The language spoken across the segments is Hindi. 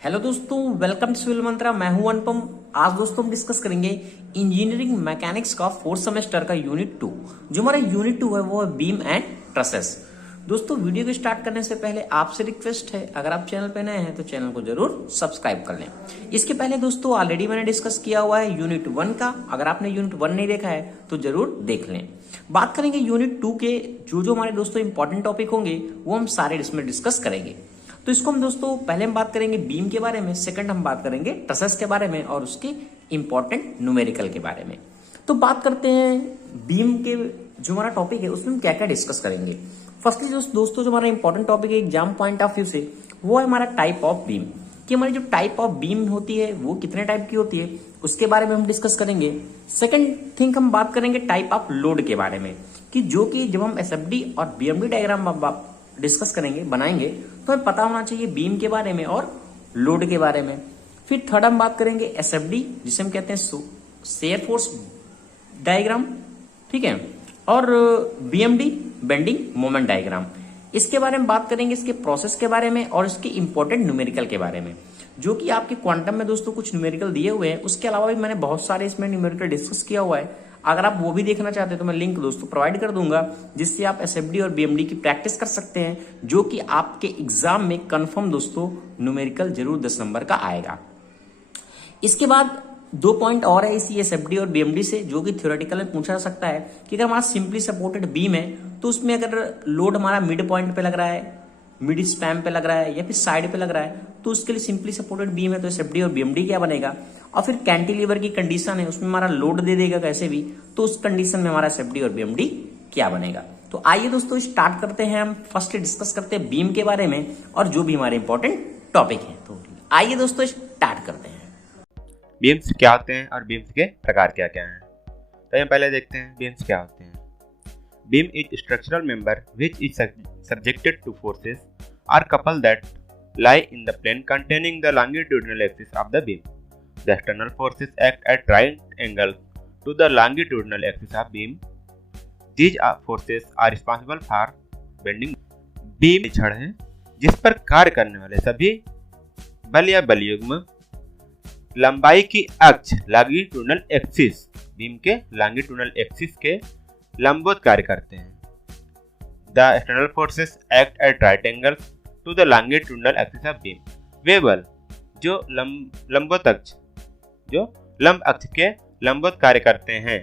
हेलो दोस्तों, वेलकम टू सिविल मंत्रा। मैं हूं अनुपम। आज दोस्तों हम डिस्कस करेंगे इंजीनियरिंग मैकेनिक्स का फोर्थ सेमेस्टर का यूनिट 2। जो हमारा यूनिट 2 है वो है बीम एंड ट्रसेस। दोस्तों वीडियो को स्टार्ट करने से पहले आपसे रिक्वेस्ट है, अगर आप चैनल पे नए हैं तो चैनल को जरूर सब्सक्राइब कर लें। इसके पहले दोस्तों ऑलरेडी मैंने डिस्कस किया हुआ है यूनिट 1 का। अगर आपने यूनिट 1 नहीं देखा है तो जरूर देख लें। बात करेंगे यूनिट 2 के जो हमारे दोस्तों इंपॉर्टेंट टॉपिक होंगे वो हम सारे इसमें डिस्कस करेंगे। तो इसको हम दोस्तों पहले हम बात करेंगे बीम के बारे में, सेकंड हम बात करेंगे ट्रसेस के बारे में और उसके इंपॉर्टेंट न्यूमेरिकल के बारे में। तो बात करते हैं बीम के जो हमारा टॉपिक है उसमें हम क्या क्या डिस्कस करेंगे। फर्स्टली दोस्तों जो हमारा इंपॉर्टेंट टॉपिक है एग्जाम पॉइंट ऑफ व्यू से वो है हमारा टाइप ऑफ बीम, कि हमारी जो टाइप ऑफ बीम होती है वो कितने टाइप की होती है उसके बारे में हम डिस्कस करेंगे। सेकंड थिंग हम बात करेंगे टाइप ऑफ लोड के बारे में, कि जो कि जब हम एसएफडी और बीएमडी डायग्राम डिस्कस करेंगे बनाएंगे तो हमें पता होना चाहिए बीम के बारे में और लोड के बारे में। फिर थर्ड हम बात करेंगे एसएफडी, जिसे हम कहते हैं शेयर फोर्स डायग्राम, ठीक है, और बीएमडी बेंडिंग मोमेंट डायग्राम। इसके बारे में बात करेंगे, इसके प्रोसेस के बारे में और इसके इंपॉर्टेंट न्यूमेरिकल के बारे में, जो कि आपके क्वांटम में दोस्तों कुछ न्यूमेरिकल दिए हुए हैं। उसके अलावा भी मैंने बहुत सारे इसमें न्यूमेरिकल डिस्कस किया हुआ है। अगर आप वो भी देखना चाहते हैं तो मैं लिंक दोस्तों प्रोवाइड कर दूंगा, जिससे आप एसएफडी और बीएमडी की प्रैक्टिस कर सकते हैं, जो कि आपके एग्जाम में कंफर्म दोस्तों न्यूमेरिकल जरूर 10 नंबर का आएगा। इसके बाद 2 पॉइंट और है इसी एसएफडी और बीएमडी से, जो कि थ्योरेटिकल में पूछा जा सकता है कि अगर हमारा सिंपली सपोर्टेड बीम है तो उसमें अगर लोड हमारा मिड पॉइंट पे लग रहा है, मिड स्पैम पे लग रहा है या फिर साइड पे लग रहा है, तो उसके लिए सिंपली सपोर्टेड बीम है तो एसएफडी और बीएमडी क्या बनेगा। और फिर कैंटिलीवर की कंडीशन है, उसमें हमारा लोड दे देगा कैसे भी, तो उस कंडीशन में हमारा एसएफडी और बीएमडी क्या बनेगा। तो आइए दोस्तों स्टार्ट करते हैं। हम फर्स्ट डिस्कस करते हैं बीम के बारे में और जो भी हमारे इंपॉर्टेंट टॉपिक है। तो आइए दोस्तों स्टार्ट करते हैं। बीम्स क्या होते हैं और बीम्स के प्रकार क्या क्या हैं। तो हम पहले देखते हैं बीम्स क्या होते हैं। Beam is structural member which is subjected to forces or couple that lie in the plane containing the longitudinal axis of the beam. The external forces act at right angles to the longitudinal axis of beam. These forces are responsible for bending. Beam छड़ है जिस पर कार्य करने वाले सभी बल या बलयुग्म लंबाई की अक्ष लॉन्गिट्यूडिनल एक्सिस, बीम के लॉन्गिट्यूडिनल एक्सिस के लंबवत कार्य करते हैं। The external forces act at right angles to the longitudinal axis of beam. वे बल जो लंबवत अक्ष लंब अक्ष के लंबवत कार्य करते हैं,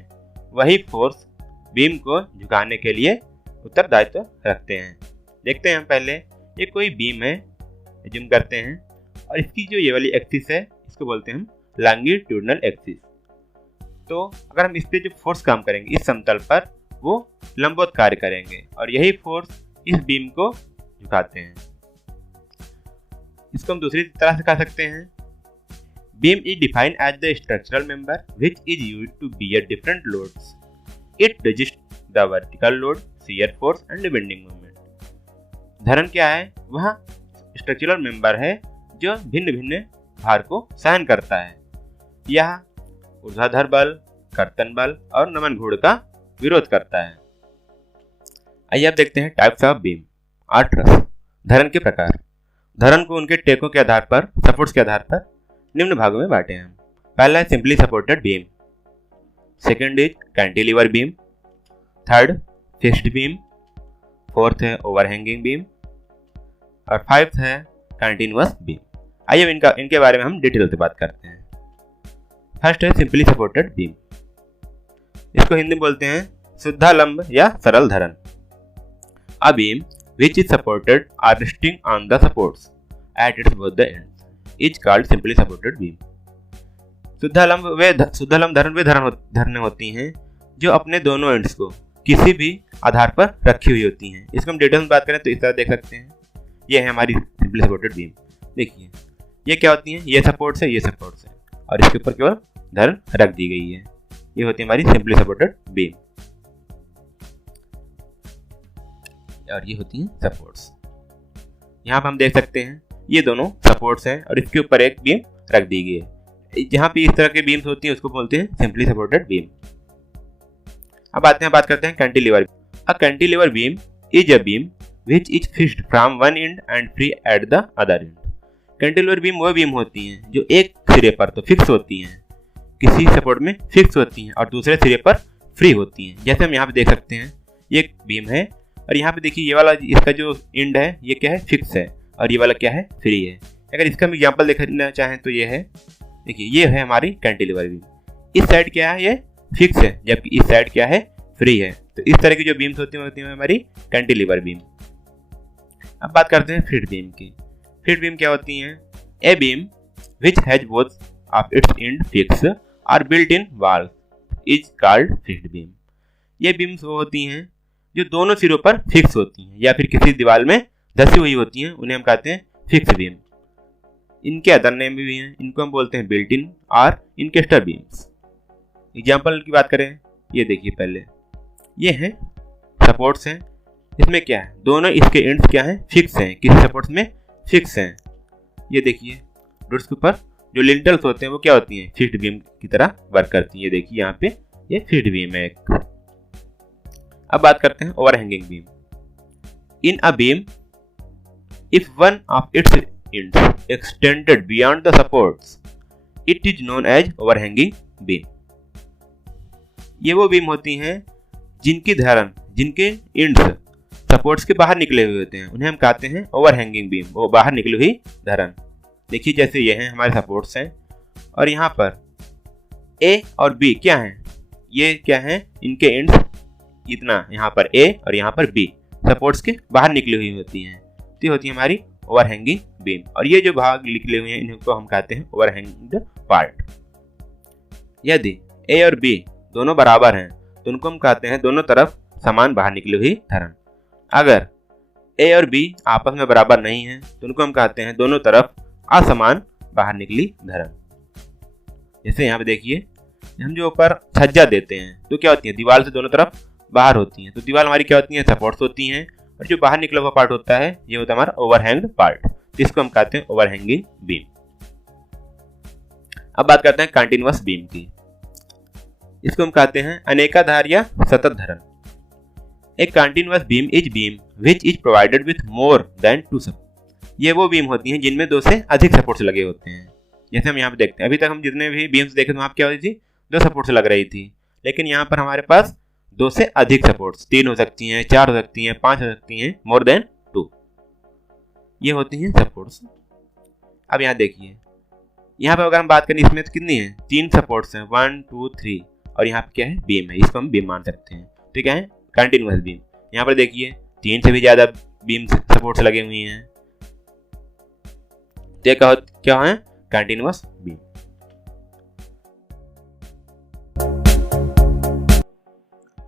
वही फोर्स बीम को झुकाने के लिए उत्तरदायित्व रखते हैं। देखते हैं हम पहले, ये कोई बीम है, जूम करते हैं, और इसकी जो ये वाली एक्सिस है इसको बोलते हैं हम लॉन्गिट्यूडिनल एक्सिस। तो अगर हम इस पे जो फोर्स काम करेंगे इस समतल पर, वो लंबवत कार्य करेंगे और यही फोर्स इस बीम को झुकाते हैं। इसको हम दूसरी तरह से कह सकते हैं, beam is defined as the structural member which is used to bear different loads. It resists the vertical load, shear force and bending moment. धरन क्या है? वह स्ट्रक्चरल मेंबर है जो भिन्न भिन्न भार को सहन करता है। यह ऊर्ध्वाधर बल, कर्तन बल और नमन घूर्ण का विरोध करता है। आइए अब देखते हैं टाइप्स ऑफ बीम और ट्रस। धरन के प्रकार। धरन को उनके टेकों के आधार पर, सपोर्ट्स के आधार पर निम्न भागों में बांटे हैं। पहला है simply supported beam, second is cantilever beam, third fixed beam, fourth है ओवरहैंगिंग बीम और फाइव्थ है कंटिन्यूअस बीम। आइए इनके बारे में हम डिटेल से बात करते हैं। फर्स्ट है सिंपली सपोर्टेड बीम। इसको हिंदी में बोलते हैं शुद्धालंब या सरल धरन। A beam which is supported or resting on the supports at its both the ends is called simply supported beam. शुद्धालंब धरन वे धरनें होती हैं जो अपने दोनों एंड्स को किसी भी आधार पर रखी हुई होती हैं। इसको हम डिटेल में बात करें तो इस तरह देख सकते हैं। ये है हमारी सिंपली सपोर्टेड बीम। देखिए ये क्या होती हैं, ये सपोर्ट्स है, ये सपोर्ट्स है और इसके ऊपर केवल धरन रख दी गई है। ये होती है हमारी सिंपली सपोर्टेड बीम और ये होती हैं सपोर्ट्स। यहाँ पर हम देख सकते हैं ये दोनों सपोर्ट्स हैं और इसके ऊपर एक बीम रख दी गई है। जहाँ पे इस तरह की बीम्स होती हैं उसको बोलते हैं सिंपली सपोर्टेड बीम। अब बात करते हैं cantilever. A cantilever beam is a beam which is fixed from one and and free at the other and. Cantilever beam वो बीम होती हैं जो एक सिरे पर तो फिक्स होती हैं, किसी सपोर्ट में फिक्स होती हैं और दूसरे सिरे पर फ्री होती हैं। जैसे हम यहाँ पे देख सकते हैं ये एक बीम है और यहाँ पे देखिए ये वाला इसका जो एंड है ये क्या है, फिक्स है, और ये वाला क्या है, फ्री है। अगर इसका हम एग्जाम्पल देखना चाहें तो ये है, देखिए ये है हमारी कैंटिलीवर बीम। इस साइड क्या है, ये फिक्स है, जबकि इस साइड क्या है, फ्री है। तो इस तरह की जो बीम्स होती हैं हमारी कैंटिलीवर बीम। अब बात करते हैं फिक्स्ड बीम की। फिक्स्ड बीम क्या होती हैं? A beam which has both of its end fix or built in wall is called fixed beam. ये बीम्स वो होती हैं जो दोनों सिरों पर फिक्स होती हैं या फिर किसी दीवार में धसी हुई होती हैं, उन्हें हम कहते हैं फिक्स बीम। इनके अदर नेम भी हैं, इनको हम बोलते हैं बिल्ट इन और इनकेस्टर बीम्स। एग्जाम्पल की बात करें, ये देखिए पहले ये हैं सपोर्ट्स हैं, इसमें क्या है, दोनों इसके एंड्स क्या हैं, फिक्स हैं, किसी सपोर्ट्स में फिक्स हैं। ये देखिए रूट्स के ऊपर जो लिंटल्स होते हैं वो क्या होती हैं, फिक्स्ड बीम की तरह वर्क करती हैं। ये देखिए यहाँ पे ये फिक्स्ड बीम है एक। अब बात करते हैं overhanging beam. In a beam if one of its ends extended beyond the supports it is known as overhanging beam. ये वो बीम होती हैं जिनकी धरण, जिनके एंड्स सपोर्ट्स के बाहर निकले हुए होते हैं, उन्हें हम कहते हैं ओवरहैंगिंग बीम, वो बाहर निकली हुई धरण। देखिए जैसे ये हैं हमारे सपोर्ट्स हैं और यहाँ पर ए और बी क्या हैं, ये क्या हैं, इनके एंड्स इतना, यहाँ पर ए और यहाँ पर बी सपोर्ट्स के बाहर निकली हुई होती हैं, तो होती है हमारी ओवरहैंगिंग बीम। और ये जो भाग निकले हुए हैं इनको हम कहते हैं ओवरहैंग्ड पार्ट। यदि ए और बी दोनों बराबर हैं तो उनको हम कहते हैं दोनों तरफ समान बाहर निकली हुई धरण। अगर ए और बी आपस में बराबर नहीं हैं तो उनको हम कहते हैं दोनों तरफ असमान बाहर निकली धरण। जैसे यहाँ पे देखिए हम जो ऊपर छज्जा देते हैं तो क्या होती है, दीवार से दोनों तरफ बाहर होती हैं, तो दीवार हमारी क्या होती है, सपोर्ट्स होती हैं, और जो बाहर निकला हुआ पार्ट होता है ये होता है हमारा ओवरहैंग्ड पार्ट, जिसको हम कहते हैं ओवरहैंगिंग बीम। अब बात करते हैं कंटिन्यूअस बीम की। इसको हम कहते हैं अनेकाधार या सतत धरण। एक continuous beam is beam which is provided with more than 2 support. ये वो बीम होती हैं जिनमें 2 से अधिक सपोर्ट्स लगे होते हैं। जैसे हम यहाँ पे देखते हैं, अभी तक हम जितने भी बीम्स देखे तो वहाँ क्या होती थी, 2 सपोर्ट्स लग रही थी, लेकिन यहाँ पर हमारे पास 2 से अधिक सपोर्ट्स, 3 हो सकती हैं, 4 हो सकती हैं, 5 हो सकती हैं, मोर देन 2, ये होती हैं सपोर्ट्स। अब यहाँ देखिए, यहाँ पर अगर हम बात करें इसमें तो कितनी है, 3 सपोर्ट्स हैं, 1 2 3, और यहाँ पे क्या है, बीम है, इसको हम बीम मान सकते हैं। तो क्या है, कंटिन्यूअस बीम। यहाँ पर देखिए 3 से भी ज्यादा बीम सपोर्ट्स लगे हुए हैं, तो क्या है, continuous beam.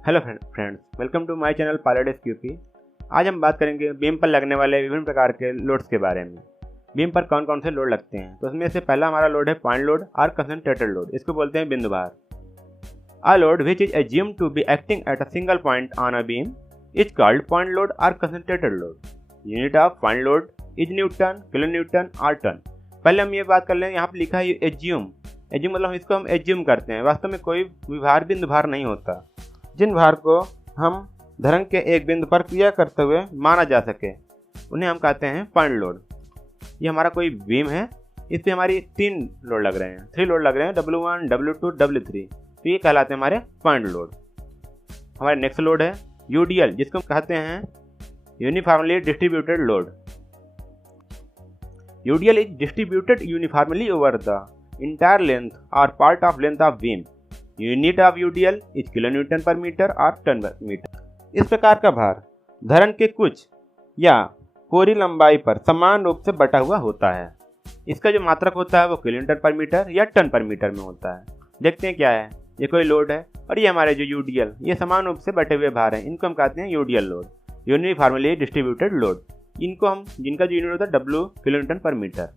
Hello friends, welcome to my channel pilot SQP. आज हम बात करेंगे बीम पर लगने वाले विभिन्न प्रकार के लोड्स के बारे में। बीम पर कौन कौन से लोड लगते हैं, तो उसमें से पहला हमारा लोड है पॉइंट लोड और कंसंट्रेटेड लोड, इसको बोलते हैं बिंदु भार। A load which is assumed to be acting at a single point on a beam is called point load or concentrated load. Unit of point load is Newton, kilonewton और टन। पहले हम ये बात कर लें, यहाँ पे लिखा है एज्यूम। एज्यूम मतलब इसको हम एज्यूम करते हैं, वास्तव में कोई विभार बिंदु भार नहीं होता। जिन भार को हम धरण के एक बिंदु पर क्रिया करते हुए माना जा सके उन्हें हम कहते हैं पॉइंट लोड। ये हमारा कोई बीम है, इस पर हमारी 3 लोड लग रहे हैं, 3 लोड लग रहे हैं, W1, W2, W3, तो ये कहलाते हैं हमारे पॉइंट लोड। हमारे नेक्स्ट लोड है यूडीएल, जिसको हम कहते हैं uniformly distributed load. UDL is distributed uniformly over the entire length और part of length of beam. Unit of UDL is kilonewton per metre और टन पर मीटर। इस प्रकार का भार धरण के कुछ या पूरी लंबाई पर समान रूप से बटा हुआ होता है। इसका जो मात्रक होता है वो किलोमीटर पर मीटर या टन पर मीटर में होता है। देखते हैं क्या है, ये कोई लोड है और ये हमारे जो यूडीएल, ये समान रूप से बटे हुए भार हैं, इनको हम कहते हैं UDL load, uniformly distributed load. इनको हम, जिनका जो यूनिट होता है W, किलोन्यूटन पर मीटर।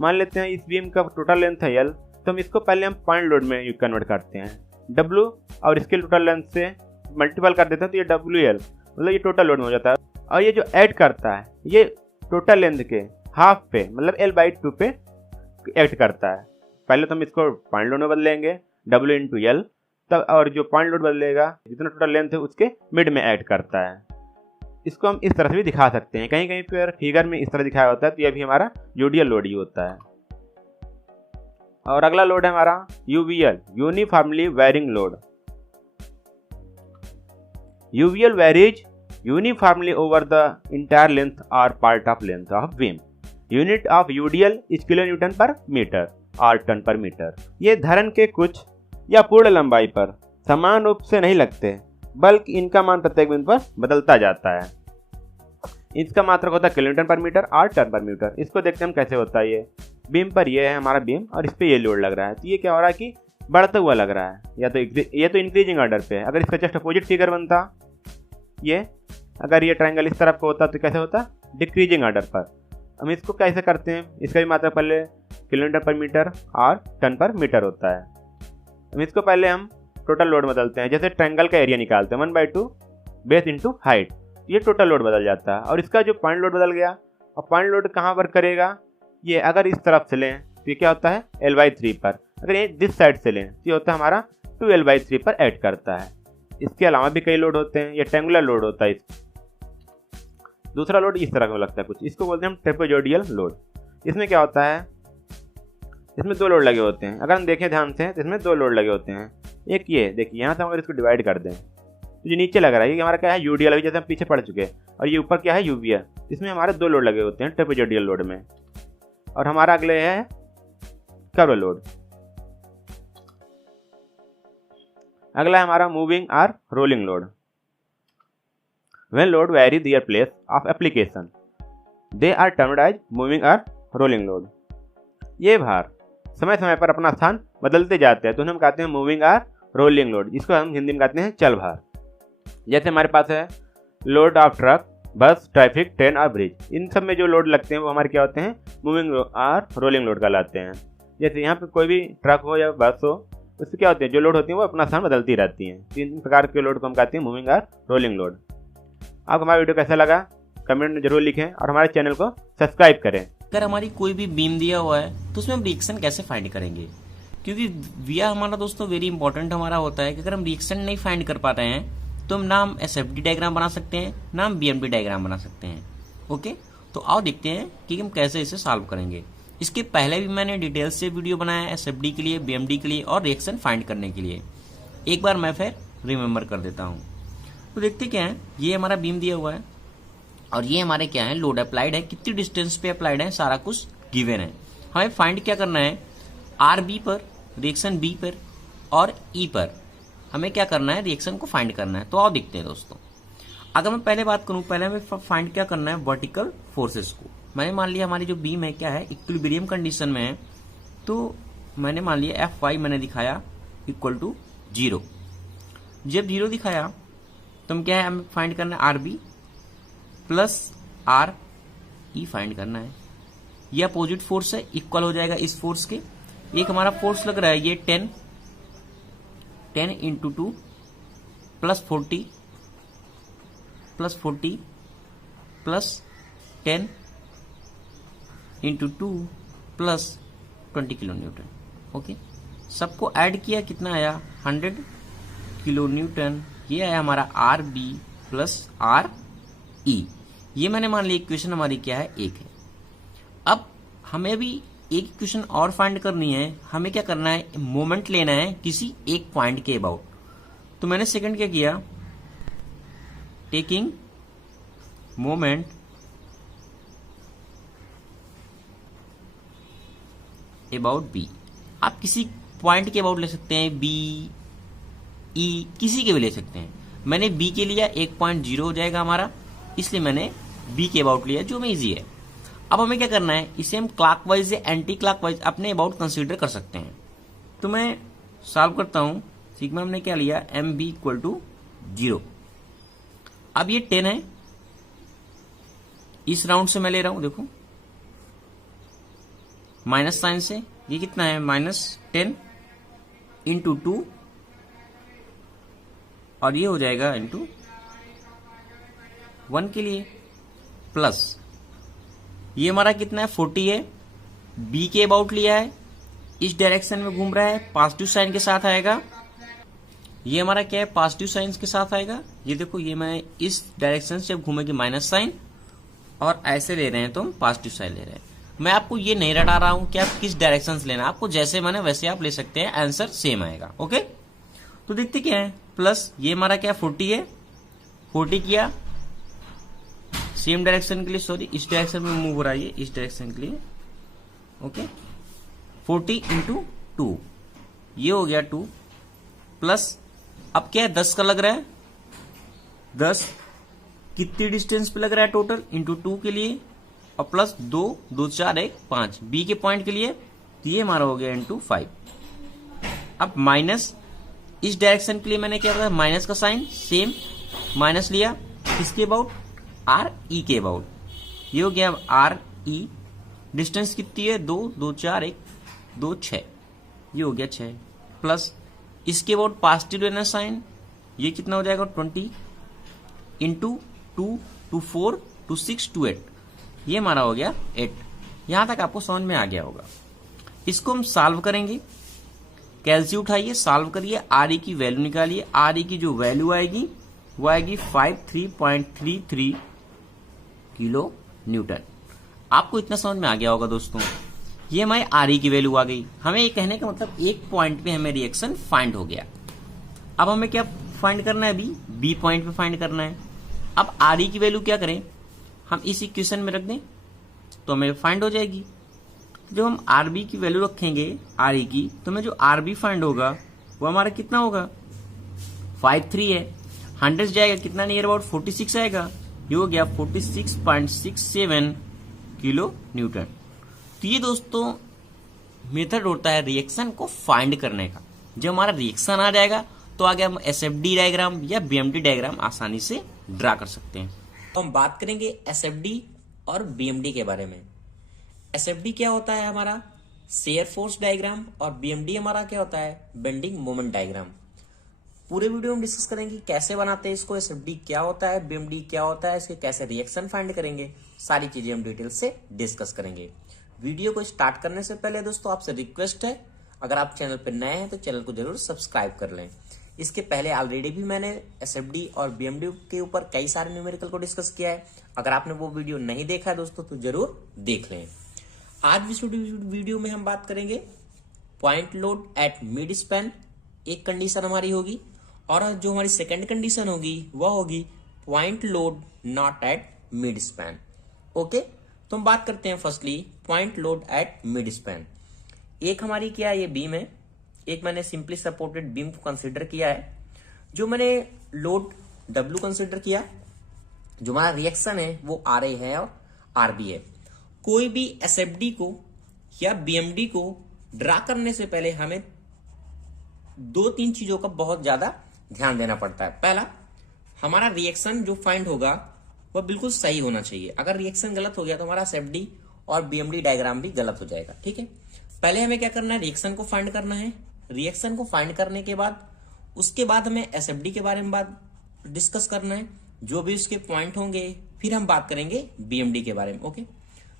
मान लेते हैं इस बीम का टोटल लेंथ है L, तो हम इसको पहले हम पॉइंट लोड में कन्वर्ट करते हैं, W और इसके टोटल लेंथ से मल्टीपल कर देते हैं तो ये WL, मतलब ये टोटल लोड में हो जाता है। और ये जो ऐड करता है ये टोटल लेंथ के हाफ पे, मतलब L/2 पे एक्ट करता है। पहले तो हम इसको पॉइंट लोड में बदलेंगे W इंटू एल, तब और जो पॉइंट लोड बदलेगा जितना टोटल लेंथ है उसके मिड में ऐड करता है। इसको हम इस तरह से भी दिखा सकते हैं, कहीं कहीं पर फिगर में इस तरह दिखाया होता है, तो ये भी हमारा यूडीएल लोड ही होता है। और अगला लोड है हमारा UVL, uniformly varying load. UVL varies uniformly over the entire length और part of length of beam. Unit of UDL is kilo newton per metre और टन पर मीटर। ये धरन के कुछ या पूर्ण लंबाई पर समान रूप से नहीं लगते, बल्कि इनका मान प्रत्येक बिंदु पर बदलता जाता है। इसका मात्रक होता है किलोमीटर पर मीटर और टन पर मीटर। इसको देखते हैं हम कैसे होता है। ये बीम पर ये है हमारा बीम और इस पर ये लोड लग रहा है, तो ये क्या हो रहा है कि बढ़ता हुआ लग रहा है, या तो ये तो इंक्रीजिंग ऑर्डर पे है। अगर इसका जस्ट अपोजिट फिगर बनता, ये अगर ये ट्रायंगल इस तरफ को होता तो कैसे होता, डिक्रीजिंग ऑर्डर पर। हम इसको कैसे करते हैं, इसका भी मात्रक पहले किलोमीटर पर मीटर और टन पर मीटर होता है। इसको पहले हम टोटल लोड बदलते हैं, जैसे ट्रायंगल का एरिया निकालते हैं 1/2 बेस इंटू हाइट, ये टोटल लोड बदल जाता है। और इसका जो पॉइंट लोड बदल गया, और पॉइंट लोड कहाँ पर करेगा, ये अगर इस तरफ से लें तो ये क्या होता है L/3 पर, अगर ये दिस साइड से लें तो ये होता है हमारा 2L/3 पर ऐड करता है। इसके अलावा भी कई लोड होते हैं, ये ट्रायंगुलर लोड होता है। दूसरा लोड इस तरह का लगता है कुछ, इसको बोलते हैं हम ट्रेपेजोइडल लोड। इसमें क्या होता है, इसमें 2 लोड लगे होते हैं। अगर हम देखें ध्यान से तो इसमें 2 लोड लगे होते हैं। एक ये देखिए, यहाँ से हम अगर इसको डिवाइड कर दें तो जो नीचे लग रहा है ये हमारा क्या है यूडीएल, अभी जैसे हम पीछे पढ़ चुके हैं, और ये ऊपर क्या है यूवीएल। इसमें हमारे 2 लोड लगे होते हैं ट्रेपेजोइडल लोड में। और हमारा अगले है कर्व लोड। अगला है हमारा मूविंग और rolling load. When load vary their place of application, they are termed as moving or rolling load. ये भार समय समय पर अपना स्थान बदलते जाते हैं तो हम कहते हैं मूविंग और रोलिंग लोड। इसको हम हिंदी में कहते हैं चल भार। जैसे हमारे पास है लोड ऑफ ट्रक, बस, ट्रैफिक, ट्रेन और ब्रिज। इन सब में जो लोड लगते हैं वो हमारे क्या होते हैं, मूविंग और रोलिंग लोड कहलाते हैं। जैसे यहाँ पे कोई भी ट्रक हो या बस हो, उससे क्या होते हैं, जो लोड होती है वो अपना स्थान बदलती रहती हैं। 3 प्रकार के लोड को हम कहते हैं मूविंग और रोलिंग लोड। आपको हमारा वीडियो कैसा लगा कमेंट में जरूर लिखें और हमारे चैनल को सब्सक्राइब करें। अगर हमारी कोई भी बीम दिया हुआ है तो उसमें हम रिएक्शन कैसे फाइंड करेंगे, क्योंकि विया हमारा दोस्तों वेरी इंपॉर्टेंट हमारा होता है कि अगर हम रिएक्शन नहीं फाइंड कर पाते हैं तो हम ना हम एसएफडी डायग्राम बना सकते हैं, ना हम बीएमडी डायग्राम बना सकते हैं। ओके, तो आओ देखते हैं कि हम कैसे इसे सॉल्व करेंगे। इसके पहले भी मैंने डिटेल से वीडियो बनाया एसएफडी के लिए, बीएमडी के लिए और रिएक्शन फाइंड करने के लिए। एक बार मैं फिर रिमेम्बर कर देता हूँ। तो देखते क्या है, ये हमारा बीम दिया हुआ है और ये हमारे क्या है लोड अप्लाइड है, कितनी डिस्टेंस पे अप्लाइड है सारा कुछ गिवन है। हमें फाइंड क्या करना है, आर बी पर, रिएक्शन बी पर और ई पर हमें क्या करना है, रिएक्शन को फाइंड करना है। तो आओ देखते हैं दोस्तों। अगर मैं पहले बात करूं, पहले हमें फाइंड क्या करना है, वर्टिकल फोर्सेस को। मैंने मान लिया हमारी जो बीम है क्या है इक्विलिब्रियम कंडीशन में है, तो मैंने मान लिया Fy मैंने दिखाया इक्वल टू 0। जब 0 दिखाया तो हम क्या है, हमें फाइंड करना है R B plus R E find करना है। ये अपोजिट फोर्स है, इक्वल हो जाएगा इस फोर्स के। एक हमारा फोर्स लग रहा है ये 10 into 2 plus 40 plus 10 into 2 plus 20 kilo newton. Okay, सबको ऐड किया, कितना आया 100 किलो न्यूटन। ये आया हमारा R B plus R E. ये मैंने मान लिया इक्वेशन हमारी क्या है 1 है। अब हमें अभी एक इक्वेशन और फाइंड करनी है। हमें क्या करना है, मोमेंट लेना है किसी एक पॉइंट के अबाउट। तो मैंने सेकंड क्या किया, टेकिंग मोमेंट अबाउट बी। आप किसी पॉइंट के अबाउट ले सकते हैं, बी ई किसी के भी ले सकते हैं। मैंने बी के लिया 1.0 हो जाएगा हमारा, इसलिए मैंने बी के अबाउट लिया जो में इजी है। अब हमें क्या करना है, इसे हम क्लॉकवाइज या एंटी क्लॉकवाइज अपने अबाउट कंसीडर कर सकते हैं। तो मैं सॉल्व करता हूं। सिग्मा हमने क्या लिया, एम बी इक्वल टू 0। अब ये 10 है, इस राउंड से मैं ले रहा हूं, देखो माइनस साइन से। ये कितना है, -10 इंटू 2 और ये हो जाएगा इंटू 1 के लिए, प्लस ये हमारा कितना है 40 है। बी के अबाउट लिया है, इस डायरेक्शन में घूम रहा है, पॉजिटिव साइन के साथ आएगा। ये हमारा क्या है, पॉजिटिव साइन के साथ आएगा। ये देखो, ये मैं इस डायरेक्शन से जब घूमेगी माइनस साइन, और ऐसे ले रहे हैं तो हम पॉजिटिव साइन ले रहे हैं। मैं आपको ये नहीं रटा रहा हूं कि आप किस डायरेक्शन से लेना, आपको जैसे माने वैसे आप ले सकते हैं, आंसर सेम आएगा। ओके, तो देखते क्या है, प्लस ये हमारा क्या 40 है, 40 किया सेम डायरेक्शन के लिए, सॉरी इस डायरेक्शन में मूव हो रहा है, इस डायरेक्शन के लिए। ओके, 40 इंटू 2, ये हो गया 2, प्लस अब क्या है 10 का लग रहा है, 10 कितनी डिस्टेंस पे लग रहा है टोटल, इंटू 2 के लिए, और प्लस 2 2 4 1 5 बी के पॉइंट के लिए, तो ये हमारा हो गया इंटू 5। अब माइनस इस डायरेक्शन के लिए मैंने क्या बताया, माइनस का साइन सेम माइनस लिया, किसके अबाउट, आर ई के अबाउट, ये हो गया आर ई, डिस्टेंस कितनी है 2 2 4 1 2 6, ये हो गया 6, प्लस इसके अबाउट पॉजिटिव लेना साइन, ये कितना हो जाएगा 20 इंटू 2 2 4 2 6 2 8, ये हमारा हो गया 8। यहां तक आपको समझ में आ गया होगा। इसको हम सॉल्व करेंगे, कैलसी उठाइए, सॉल्व करिए, आर ई की वैल्यू निकालिए। आर ई की जो वैल्यू आएगी वो आएगी 53.33 किलो न्यूटन। आपको इतना समझ में आ गया होगा दोस्तों। ये हमारे आर ई की वैल्यू आ गई। हमें ये कहने का मतलब एक पॉइंट पे हमें रिएक्शन फाइंड हो गया। अब हमें क्या फाइंड करना है, बी पॉइंट पे फाइंड करना है। अब आर ई की वैल्यू क्या करें, हम इस इक्वेशन में रख दें तो हमें फाइंड हो जाएगी। जब हम आर बी की वैल्यू रखेंगे आर ई की, तो हमें जो आर बी फाइंड होगा वो हमारा कितना होगा, 53 है, 100 जाएगा कितना, नियर अबाउट 46 आएगा, ये हो गया 46.67 किलो न्यूटन। तो ये दोस्तों मेथड होता है रिएक्शन को फाइंड करने का। जब हमारा रिएक्शन आ जाएगा तो आगे हम एसएफडी डायग्राम या बीएमडी डायग्राम आसानी से ड्रा कर सकते हैं। तो हम बात करेंगे एसएफडी और बीएमडी के बारे में। एसएफडी क्या होता है हमारा, शेयर फोर्स डायग्राम, और बीएमडी हमारा क्या होता है, बेंडिंग मोमेंट डायग्राम। पूरे वीडियो में डिस्कस करेंगे कैसे बनाते हैं इसको, एसएफडी क्या होता है, बीएमडी क्या होता है, इसके कैसे रिएक्शन फाइंड करेंगे, सारी चीजें हम डिटेल से डिस्कस करेंगे। वीडियो को स्टार्ट करने से पहले दोस्तों आपसे रिक्वेस्ट है, अगर आप चैनल पर नए हैं तो चैनल को जरूर सब्सक्राइब कर लें। इसके पहले ऑलरेडी भी मैंने एसएफडी और बीएमडी के ऊपर कई सारे न्यूमेरिकल को डिस्कस किया है। अगर आपने वो वीडियो नहीं देखा है दोस्तों तो जरूर देख लें। आज इस वीडियो में हम बात करेंगे point load at mid span, एक कंडीशन हमारी होगी, और जो हमारी सेकंड कंडीशन होगी वह होगी point load not at mid span. Okay, तो हम बात करते हैं firstly point load at mid span. एक हमारी क्या है, ये बीम है, एक मैंने सिंपली सपोर्टेड बीम को कंसीडर किया है। जो मैंने लोड W कंसीडर किया, जो हमारा रिएक्शन है वो RA है और RB है। कोई भी एसएफडी को या बीएमडी को ड्रा करने से पहले हमें 2-3 चीजों का बहुत ज्यादा ध्यान देना पड़ता है। पहला, हमारा रिएक्शन जो फाइंड होगा वह बिल्कुल सही होना चाहिए। अगर रिएक्शन गलत हो गया तो हमारा एसएफडी और बीएमडी डायग्राम भी गलत हो जाएगा। ठीक है, पहले हमें क्या करना है, रिएक्शन को फाइंड करना है। रिएक्शन को फाइंड करने के बाद उसके बाद हमें एसएफडी के बारे में बात डिस्कस करना है, जो भी उसके पॉइंट होंगे, फिर हम बात करेंगे बीएमडी के बारे में। ओके,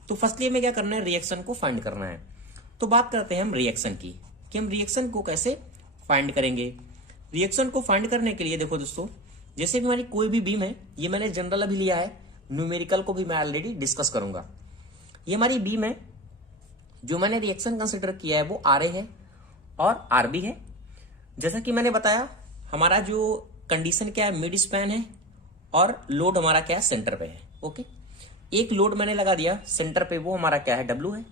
तो फर्स्टली हमें क्या करना है, रिएक्शन को फाइंड करना है। तो बात करते हैं हम रिएक्शन की, कि हम रिएक्शन को कैसे फाइंड करेंगे। रिएक्शन को फाइंड करने के लिए देखो दोस्तों, जैसे भी हमारी कोई भी बीम है, ये मैंने जनरल अभी लिया है, न्यूमेरिकल को भी मैं ऑलरेडी डिस्कस करूंगा। ये हमारी बीम है, जो मैंने रिएक्शन कंसिडर किया है वो RA है और RB है। जैसा कि मैंने बताया, हमारा जो कंडीशन क्या है, मिड स्पैन है, और लोड हमारा क्या है, सेंटर पे है। ओके, एक लोड मैंने लगा दिया सेंटर पे, वो हमारा क्या है, W है।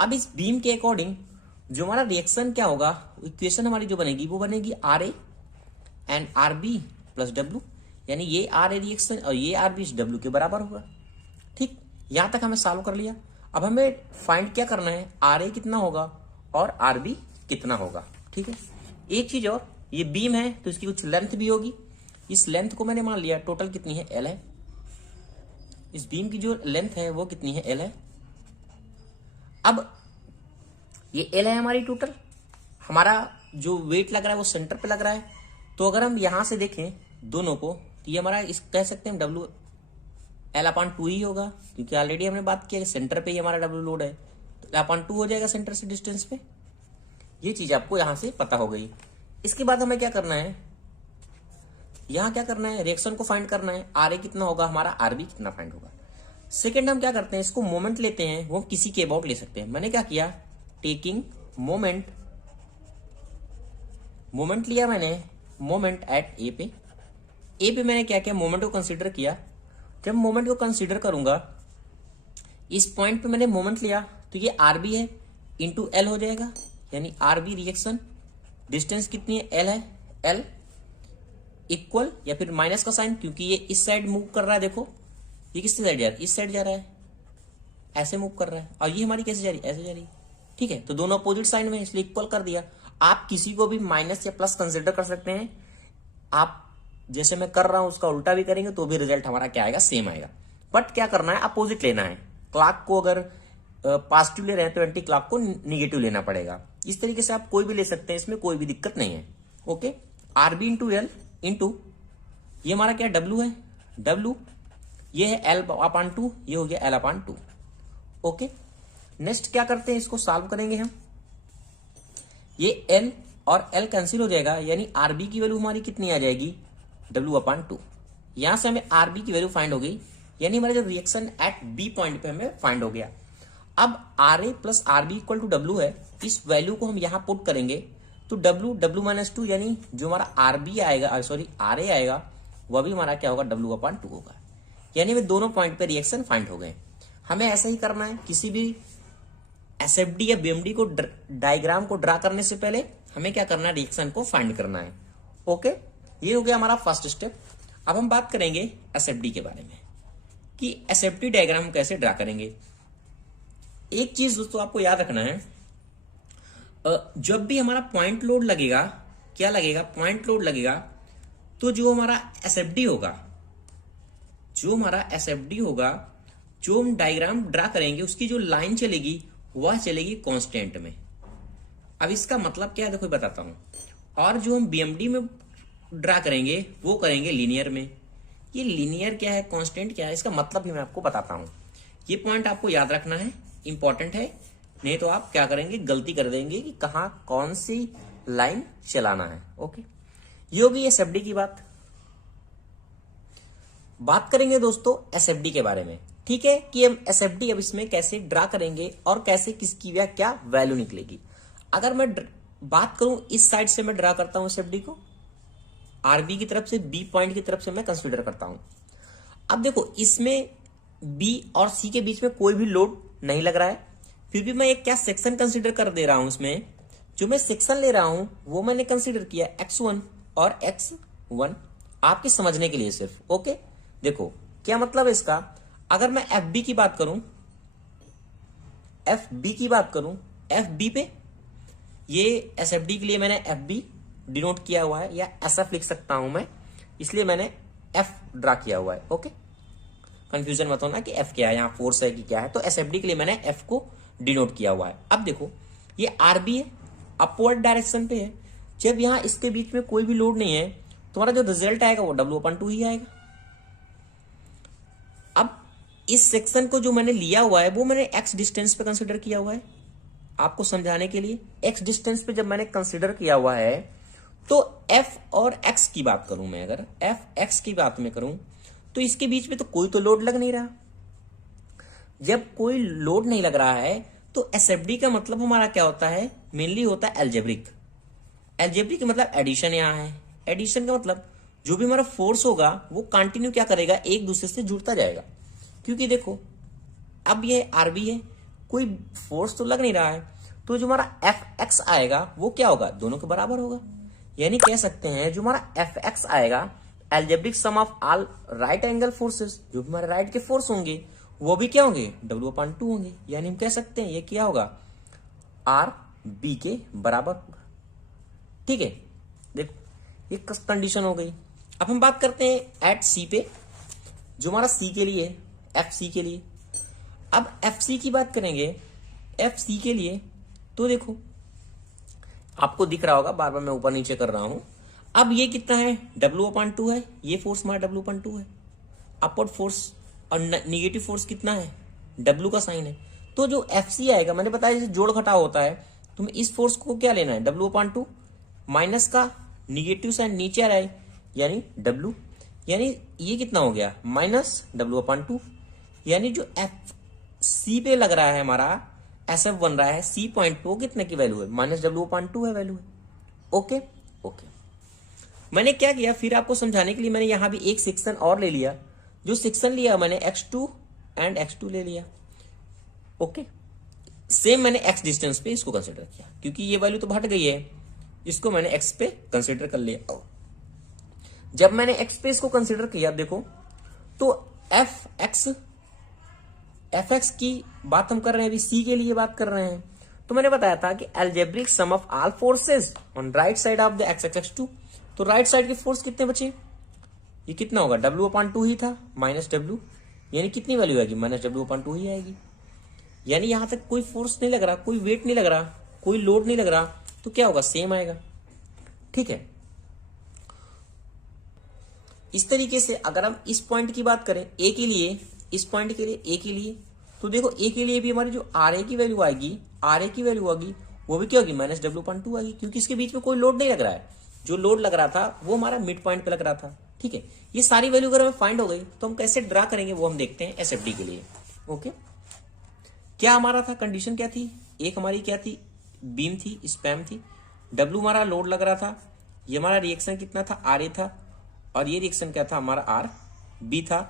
अब इस बीम के अकॉर्डिंग जो हमारा रिएक्शन क्या होगा, इक्वेशन हमारी जो बनेगी वो बनेगी RA and RB plus W, यानी ये RA रिएक्शन और ये RB इस W के बराबर होगा। ठीक, यहां तक हमें सॉल्व कर लिया। अब हमें फाइंड क्या करना है, RA कितना होगा और RB कितना होगा। ठीक है, एक चीज और, ये बीम है तो इसकी कुछ लेंथ भी होगी। इस लेंथ को मैंने मान लिया टोटल कितनी है, L है। इस बीम की जो लेंथ है वो कितनी है, L है। अब ये L है हमारी टोटल, हमारा जो वेट लग रहा है वो सेंटर पे लग रहा है। तो अगर हम यहां से देखें दोनों को, तो ये हमारा इस कह सकते हैं W L/2 ही होगा, क्योंकि ऑलरेडी हमने बात किया सेंटर पे ही हमारा W लोड है, तो L/2 हो जाएगा सेंटर से डिस्टेंस पे। ये चीज आपको यहां से पता हो गई। इसके बाद हमें क्या करना है, यहाँ क्या करना है, रिएक्शन को फाइंड करना है, आर ए कितना होगा हमारा, आर बी कितना फाइंड होगा। सेकेंड हम क्या करते हैं, इसको मोमेंट लेते हैं, वो किसी के अबाउट ले सकते हैं। मैंने क्या किया, टेकिंग मोमेंट लिया मैंने, मोमेंट एट ए पे मैंने क्या किया, मोमेंट को कंसीडर किया। जब मोमेंट को कंसीडर करूंगा, इस पॉइंट पे मैंने मोमेंट लिया, तो ये आर बी है इंटू एल हो जाएगा, यानी आर बी रिएक्शन डिस्टेंस कितनी है, एल है, एल इक्वल या फिर माइनस का साइन, क्योंकि ये इस साइड मूव कर रहा है। देखो ये किसकी साइड जा रहा है, इस साइड जा रहा है, ऐसे मूव कर रहा है, और ये हमारी कैसे जा रही है, ऐसे जा रही है। ठीक है, तो दोनों अपोजिट साइड में, इसलिए इक्वल कर दिया। आप किसी को भी माइनस या प्लस कंसिडर कर सकते हैं। आप जैसे मैं कर रहा हूं उसका उल्टा भी करेंगे तो भी रिजल्ट हमारा क्या आएगा, सेम आएगा। बट क्या करना है, अपोजिट लेना है। क्लॉक को अगर पॉजिटिव ले रहे हैं तो एंटी क्लॉक को निगेटिव लेना पड़ेगा। इस तरीके से आप कोई भी ले सकते हैं, इसमें कोई भी दिक्कत नहीं है। Okay, RB into L into ये हमारा क्या डब्ल्यू है, डब्ल्यू ये है एल अपान 2, ये हो गया एल अपान 2। ओके, नेक्स्ट क्या करते हैं, इसको सॉल्व करेंगे हम। ये एल और एल कैंसिल हो जाएगा, यानी आरबी की वैल्यू हमारी कितनी आ जाएगी, डब्ल्यू अपान 2। यहां से हमें आरबी की वैल्यू फाइंड हो गई, यानी हमारा जो रिएक्शन एट बी पॉइंट पे हमें फाइंड हो गया। अब R A plus RB equal to W है, इस वैल्यू को हम यहां पुट करेंगे तो डब्ल्यू माइनस 2, यानी जो हमारा आरबी आएगा, सॉरी आर ए आएगा, वह भी हमारा क्या होगा, डब्ल्यू अपान 2 होगा। यानी वे दोनों पॉइंट पे रिएक्शन फाइंड हो गए। हमें ऐसा ही करना है, किसी भी एसएफडी या बीएमडी को डायग्राम को ड्रा करने से पहले हमें क्या करना है, रिएक्शन को फाइंड करना है। ओके, ये हो गया हमारा फर्स्ट स्टेप। अब हम बात करेंगे एसएफडी के बारे में कि एसएफडी डायग्राम कैसे ड्रा करेंगे। एक चीज दोस्तों आपको याद रखना है, जब भी हमारा पॉइंट लोड लगेगा, क्या लगेगा, पॉइंट लोड लगेगा, तो जो हमारा एसएफडी होगा, जो हम डायग्राम ड्रा करेंगे, उसकी जो लाइन चलेगी वह चलेगी कांस्टेंट में। अब इसका मतलब क्या है, देखो बताता हूं। और जो हम बीएमडी में ड्रा करेंगे वो करेंगे लीनियर में। ये लीनियर क्या है, कांस्टेंट क्या है, इसका मतलब भी मैं आपको बताता हूं। ये पॉइंट आपको याद रखना है, इंपॉर्टेंट है, नहीं तो आप क्या करेंगे, गलती कर देंगे कि कहां कौन सी लाइन चलाना है। ओके, ये होगी एसएफडी की बात करेंगे दोस्तों एसएफडी के बारे में। ठीक है, कि हम एसएफडी अब इसमें कैसे ड्रा करेंगे और कैसे किसकी क्या वैल्यू निकलेगी। अगर मैं बात करूं, इस साइड से मैं ड्रा करता हूं एसएफडी को, आरबी की तरफ से, बी पॉइंट की तरफ से मैं कंसीडर करता हूं। अब देखो, इसमें बी और सी के बीच में कोई भी लोड नहीं लग रहा है, फिर भी मैं एक क्या सेक्शन कंसीडर कर दे रहा हूं। इसमें जो मैं सेक्शन ले रहा हूं वो मैंने कंसीडर किया x1 और x1, आपके समझने के लिए सिर्फ। ओके, देखो क्या मतलब है इसका। अगर मैं FB की बात करूं, FB पे, ये SFD के लिए मैंने FB डिनोट किया हुआ है, या SF लिख सकता हूं मैं, इसलिए मैंने F ड्रा किया हुआ है। ओके, कंफ्यूजन मत होना कि F क्या है, यहाँ फोर्स है कि क्या है। तो SFD के लिए मैंने F को डिनोट किया हुआ है। अब देखो, ये RB है, अपवर्ड डायरेक्शन पे है। जब यहाँ इसके बीच में कोई भी लोड नहीं है, तुम्हारा जो रिजल्ट आएगा वो W/2 ही आएगा। अब इस सेक्शन को जो मैंने लिया हुआ है वो मैंने x डिस्टेंस पे कंसीडर किया हुआ है, आपको समझाने के लिए। x डिस्टेंस पे जब मैंने कंसीडर किया हुआ है, तो f और x की बात करूं मैं, अगर f(x) की बात में करूं, तो इसके बीच में तो कोई तो लोड लग नहीं रहा। जब कोई लोड नहीं लग रहा है तो एसएफडी का मतलब हमारा क्या होता है, मेनली होता है एल्जेब्रिक। एल्जेब्रिक मतलब एडिशन यहाँ है। एडिशन का मतलब जो भी हमारा फोर्स होगा वो कंटिन्यू क्या करेगा, एक दूसरे से जुड़ता जाएगा। क्योंकि देखो, अब ये आरबी है, कोई फोर्स तो लग नहीं रहा है, तो जो हमारा Fx आएगा वो क्या होगा, दोनों के बराबर होगा। यानी कह सकते हैं जो हमारा Fx आएगा, algebraic sum of all right angle forces, जो भी हमारे राइट के फोर्स होंगे वो भी क्या होंगे, W/2 होंगे। यानी हम कह सकते हैं ये क्या होगा, RB के बराबर होगा। ठीक है, देखो ये कंडीशन हो गई। अब हम बात करते हैं एट सी पे, जो हमारा सी के लिए, FC के लिए। अब FC की बात करेंगे, FC के लिए तो देखो आपको दिख रहा होगा, बार बार मैं ऊपर नीचे कर रहा हूं। अब ये कितना है, W/2 है, ये फोर्स हमारा W/2 है, अपवर्ड फोर्स, और निगेटिव फोर्स कितना है, W का साइन है। तो जो FC आएगा, मैंने बताया जैसे जोड़ घटाव होता है, तुम्हें इस फोर्स को क्या लेना है, W/2 माइनस का निगेटिव साइन नीचे आ रहा है, यानी W, यानी ये कितना हो गया -W/2, यानी जो एफ सी पे लग रहा है हमारा SF बन रहा है सी पॉइंट पे, वो कितने की वैल्यू है -W/2 है वैल्यू है। ओके ओके, मैंने क्या किया फिर आपको समझाने के लिए मैंने यहां भी एक सेक्शन और ले लिया। जो सेक्शन लिया मैंने x2 एंड x2 ले लिया। ओके, सेम मैंने x डिस्टेंस पे इसको कंसिडर किया, क्योंकि ये वैल्यू तो हट गई है, इसको मैंने x पे कंसिडर कर लिया। जब मैंने x पे इसको कंसिडर किया देखो, तो fx की बात हम कर रहे हैं, अभी c के लिए बात कर रहे हैं। तो मैंने बताया था कि algebraic sum of all forces on right side of the x2, तो राइट साइड के फोर्स कितने बचे, ये कितना होगा W/2 ही था -W, यानी कितनी वैल्यू आएगी -W/2 ही आएगी। यानी यहां तक कोई फोर्स नहीं लग रहा, कोई वेट नहीं लग रहा, कोई लोड नहीं लग रहा, तो क्या होगा सेम आएगा। ठीक है, इस तरीके से अगर हम इस पॉइंट की बात करें ए के लिए, इस पॉइंट के लिए ए के लिए, तो देखो ए के लिए भी हमारी जो RA की वैल्यू आएगी, RA की वैल्यू होगी वो भी क्या होगी -W/2 आएगी, क्योंकि इसके बीच में कोई लोड नहीं लग रहा है। जो लोड लग रहा था वो हमारा मिड पॉइंट पे लग रहा था। ठीक है, ये सारी वैल्यू अगर हमें फाइंड हो गई तो हम कैसे ड्रा करेंगे वो हम देखते हैं SFD के लिए। ओके, क्या हमारा था, कंडीशन क्या थी, एक हमारी क्या थी, बीम थी, स्पैम थी, W हमारा लोड लग रहा था, ये हमारा रिएक्शन कितना था RA था, और ये रिएक्शन क्या था हमारा RB था,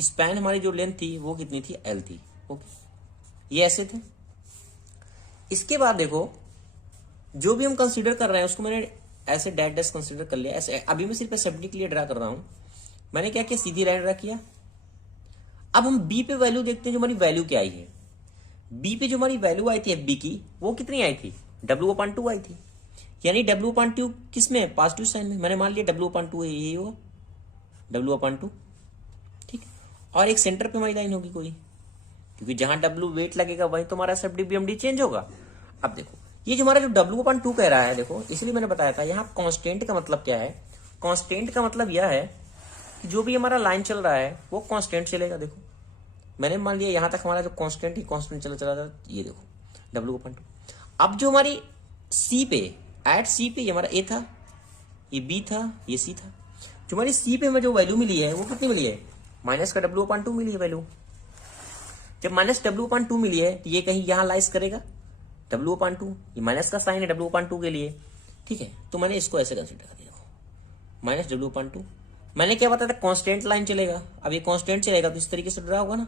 स्पैन हमारी जो लेंथ थी वो कितनी थी L थी। ओके, ये ऐसे थे। इसके बाद देखो जो भी हम कंसीडर कर रहे हैं उसको मैंने ऐसे डैश डैश कंसीडर कर लिया, ऐसे अभी मैं सिर्फ SFD के लिए ड्रा कर रहा हूं। मैंने क्या किया, सीधी लाइन ड्रा किया। अब हम B पे वैल्यू देखते हैं, जो हमारी वैल्यू क्या आई है। B पे जो हमारी वैल्यू आई थी FB की, वो कितनी आई थी W/2 आई थी, यानी W/2 किस में है, पॉजिटिव साइन में। मैंने मान लिया W/2 है, ये होगा W/2। ठीक, और एक सेंटर पे हमारी लाइन होगी कोई, क्योंकि जहां W वेट लगेगा वहीं तो हमारा SFD BMD चेंज होगा। अब देखो ये जो हमारा जो W/2 कह रहा है, देखो इसलिए मैंने बताया था यहाँ कांस्टेंट का मतलब क्या है। कांस्टेंट का मतलब यह है कि जो भी हमारा लाइन चल रहा है वो कांस्टेंट चलेगा। देखो मैंने मान लिया यहां तक हमारा जो कांस्टेंट ही कांस्टेंट चला चला था, ये देखो W/2। अब जो हमारी C पे, एट C पे, ये हमारा A था, ये B था, ये C था। जो हमारी C पे हमें जो वैल्यू मिली है वो कितनी मिली है, माइनस का W/2 मिली है वैल्यू। जब -W/2 मिली है तो ये कहीं यहां लाइस करेगा W/2, ये माइनस का साइन है W/2 के लिए। ठीक है, तो मैंने इसको ऐसे कंसीडर कर दिया -W/2। मैंने क्या बताया था, कांस्टेंट लाइन चलेगा। अब ये कांस्टेंट चलेगा तो इस तरीके से ड्रा होगा ना।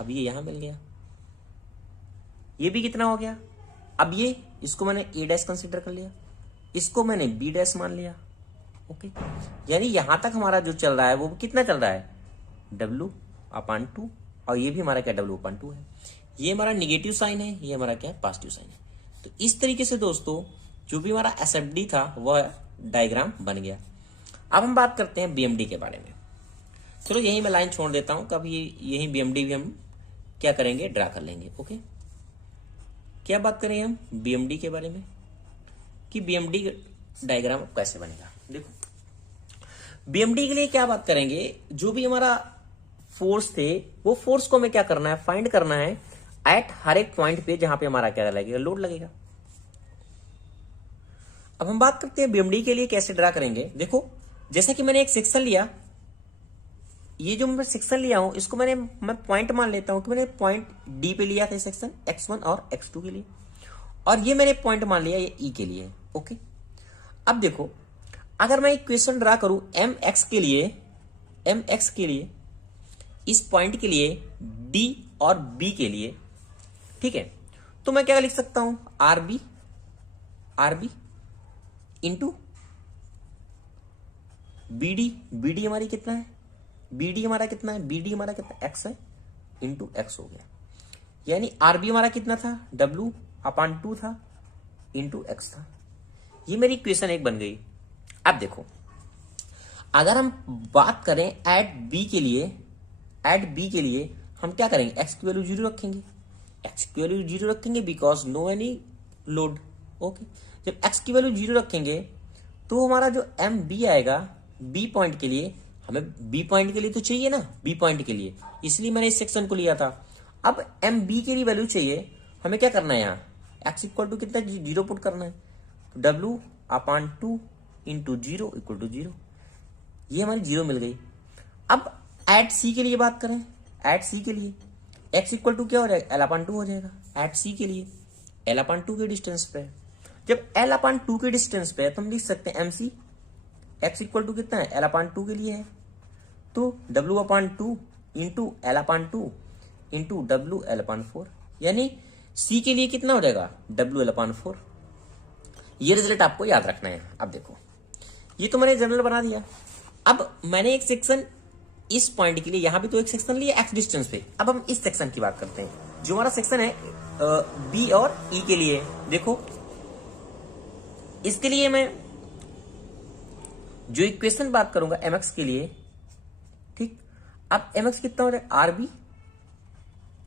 अब ये यहां मिल गया, ये भी कितना हो गया। अब ये इसको मैंने A' कंसीडर कर लिया, इसको मैंने B' मान लिया। ओके, यानी यहां तक हमारा जो चल रहा है वो कितना चल रहा है W/2, और ये भी हमारा क्या W/2 है। ये हमारा निगेटिव साइन है, ये हमारा क्या है पॉजिटिव साइन है। तो इस तरीके से दोस्तों जो भी हमारा SFD था वह डायग्राम बन गया। अब हम बात करते हैं BMD के बारे में। चलो यही मैं लाइन छोड़ देता हूं, कभी यही BMD भी हम क्या करेंगे, ड्रा कर लेंगे। ओके, क्या बात करें हम BMD के बारे में कि BMD डायग्राम कैसे बनेगा। देखो BMD के लिए क्या बात करेंगे, जो भी हमारा फोर्स थे वो फोर्स को हमें क्या करना है, फाइंड करना है एट हर एक पॉइंट पे जहां पे हमारा क्या लगेगा, लोड लगेगा। अब हम बात करते हैं BMD के लिए कैसे ड्रा करेंगे। देखो जैसे कि मैंने एक सेक्शन लिया, ये जो मैं सेक्शन लिया हूं इसको मैं पॉइंट मान लेता हूं कि मैंने पॉइंट D पे लिया था सेक्शन x1 और x2 के लिए, और ये मैंने पॉइंट मान लिया ये E के लिए। ओके, अब देखो अगर मैं इक्वेशन ड्रा करूं mx के लिए इस पॉइंट के लिए D और B के लिए, ठीक है, तो मैं क्या लिख सकता हूं, RB इंटू BD हमारी कितना है, BD हमारा कितना है x है, इंटू x हो गया। यानी RB हमारा कितना था, W/2 था, इंटू x था। ये मेरी इक्वेशन एक बन गई। अब देखो अगर हम बात करें एट B के लिए हम क्या करेंगे, x की वैल्यू 0 रखेंगे, because no any load. Okay, जब x की वैल्यू 0 रखेंगे तो हमारा जो MB आएगा B पॉइंट के लिए, हमें B पॉइंट के लिए तो चाहिए ना, B पॉइंट के लिए, इसलिए मैंने इस सेक्शन को लिया था। अब MB के लिए वैल्यू चाहिए, हमें क्या करना है, यहाँ x इक्वल टू कितना 0 पुट करना है, W/2 इंटू 0 इक्वल टू 0। ये हमारी 0 मिल गई। अब एट सी के लिए बात करें, एट सी के लिए x इक्वल टू क्या हो जाएगा, L/2 हो जाएगा। एट सी के लिए L/2 के डिस्टेंस पे है। जब L/2 के डिस्टेंस पे है तो हम लिख सकते हैं MC, x इक्वल टू कितना है, L/2 के लिए है, तो W/2 into L/2 into WL/4, यानी C के लिए कितना हो जाएगा, WL/4। ये रिजल्ट आपको याद रखना है। अब देखो, ये तो मैंने जनरल बना दिया। अब मैंने एक सेक्शन इस पॉइंट के लिए, यहां भी तो एक सेक्शन लिया x डिस्टेंस पे। अब हम इस सेक्शन की बात करते हैं, जो हमारा सेक्शन है B और E के लिए। देखो, इसके लिए मैं जो इक्वेशन बात करूंगा mx के लिए, ठीक। अब mx कितना हो जाएगा, RB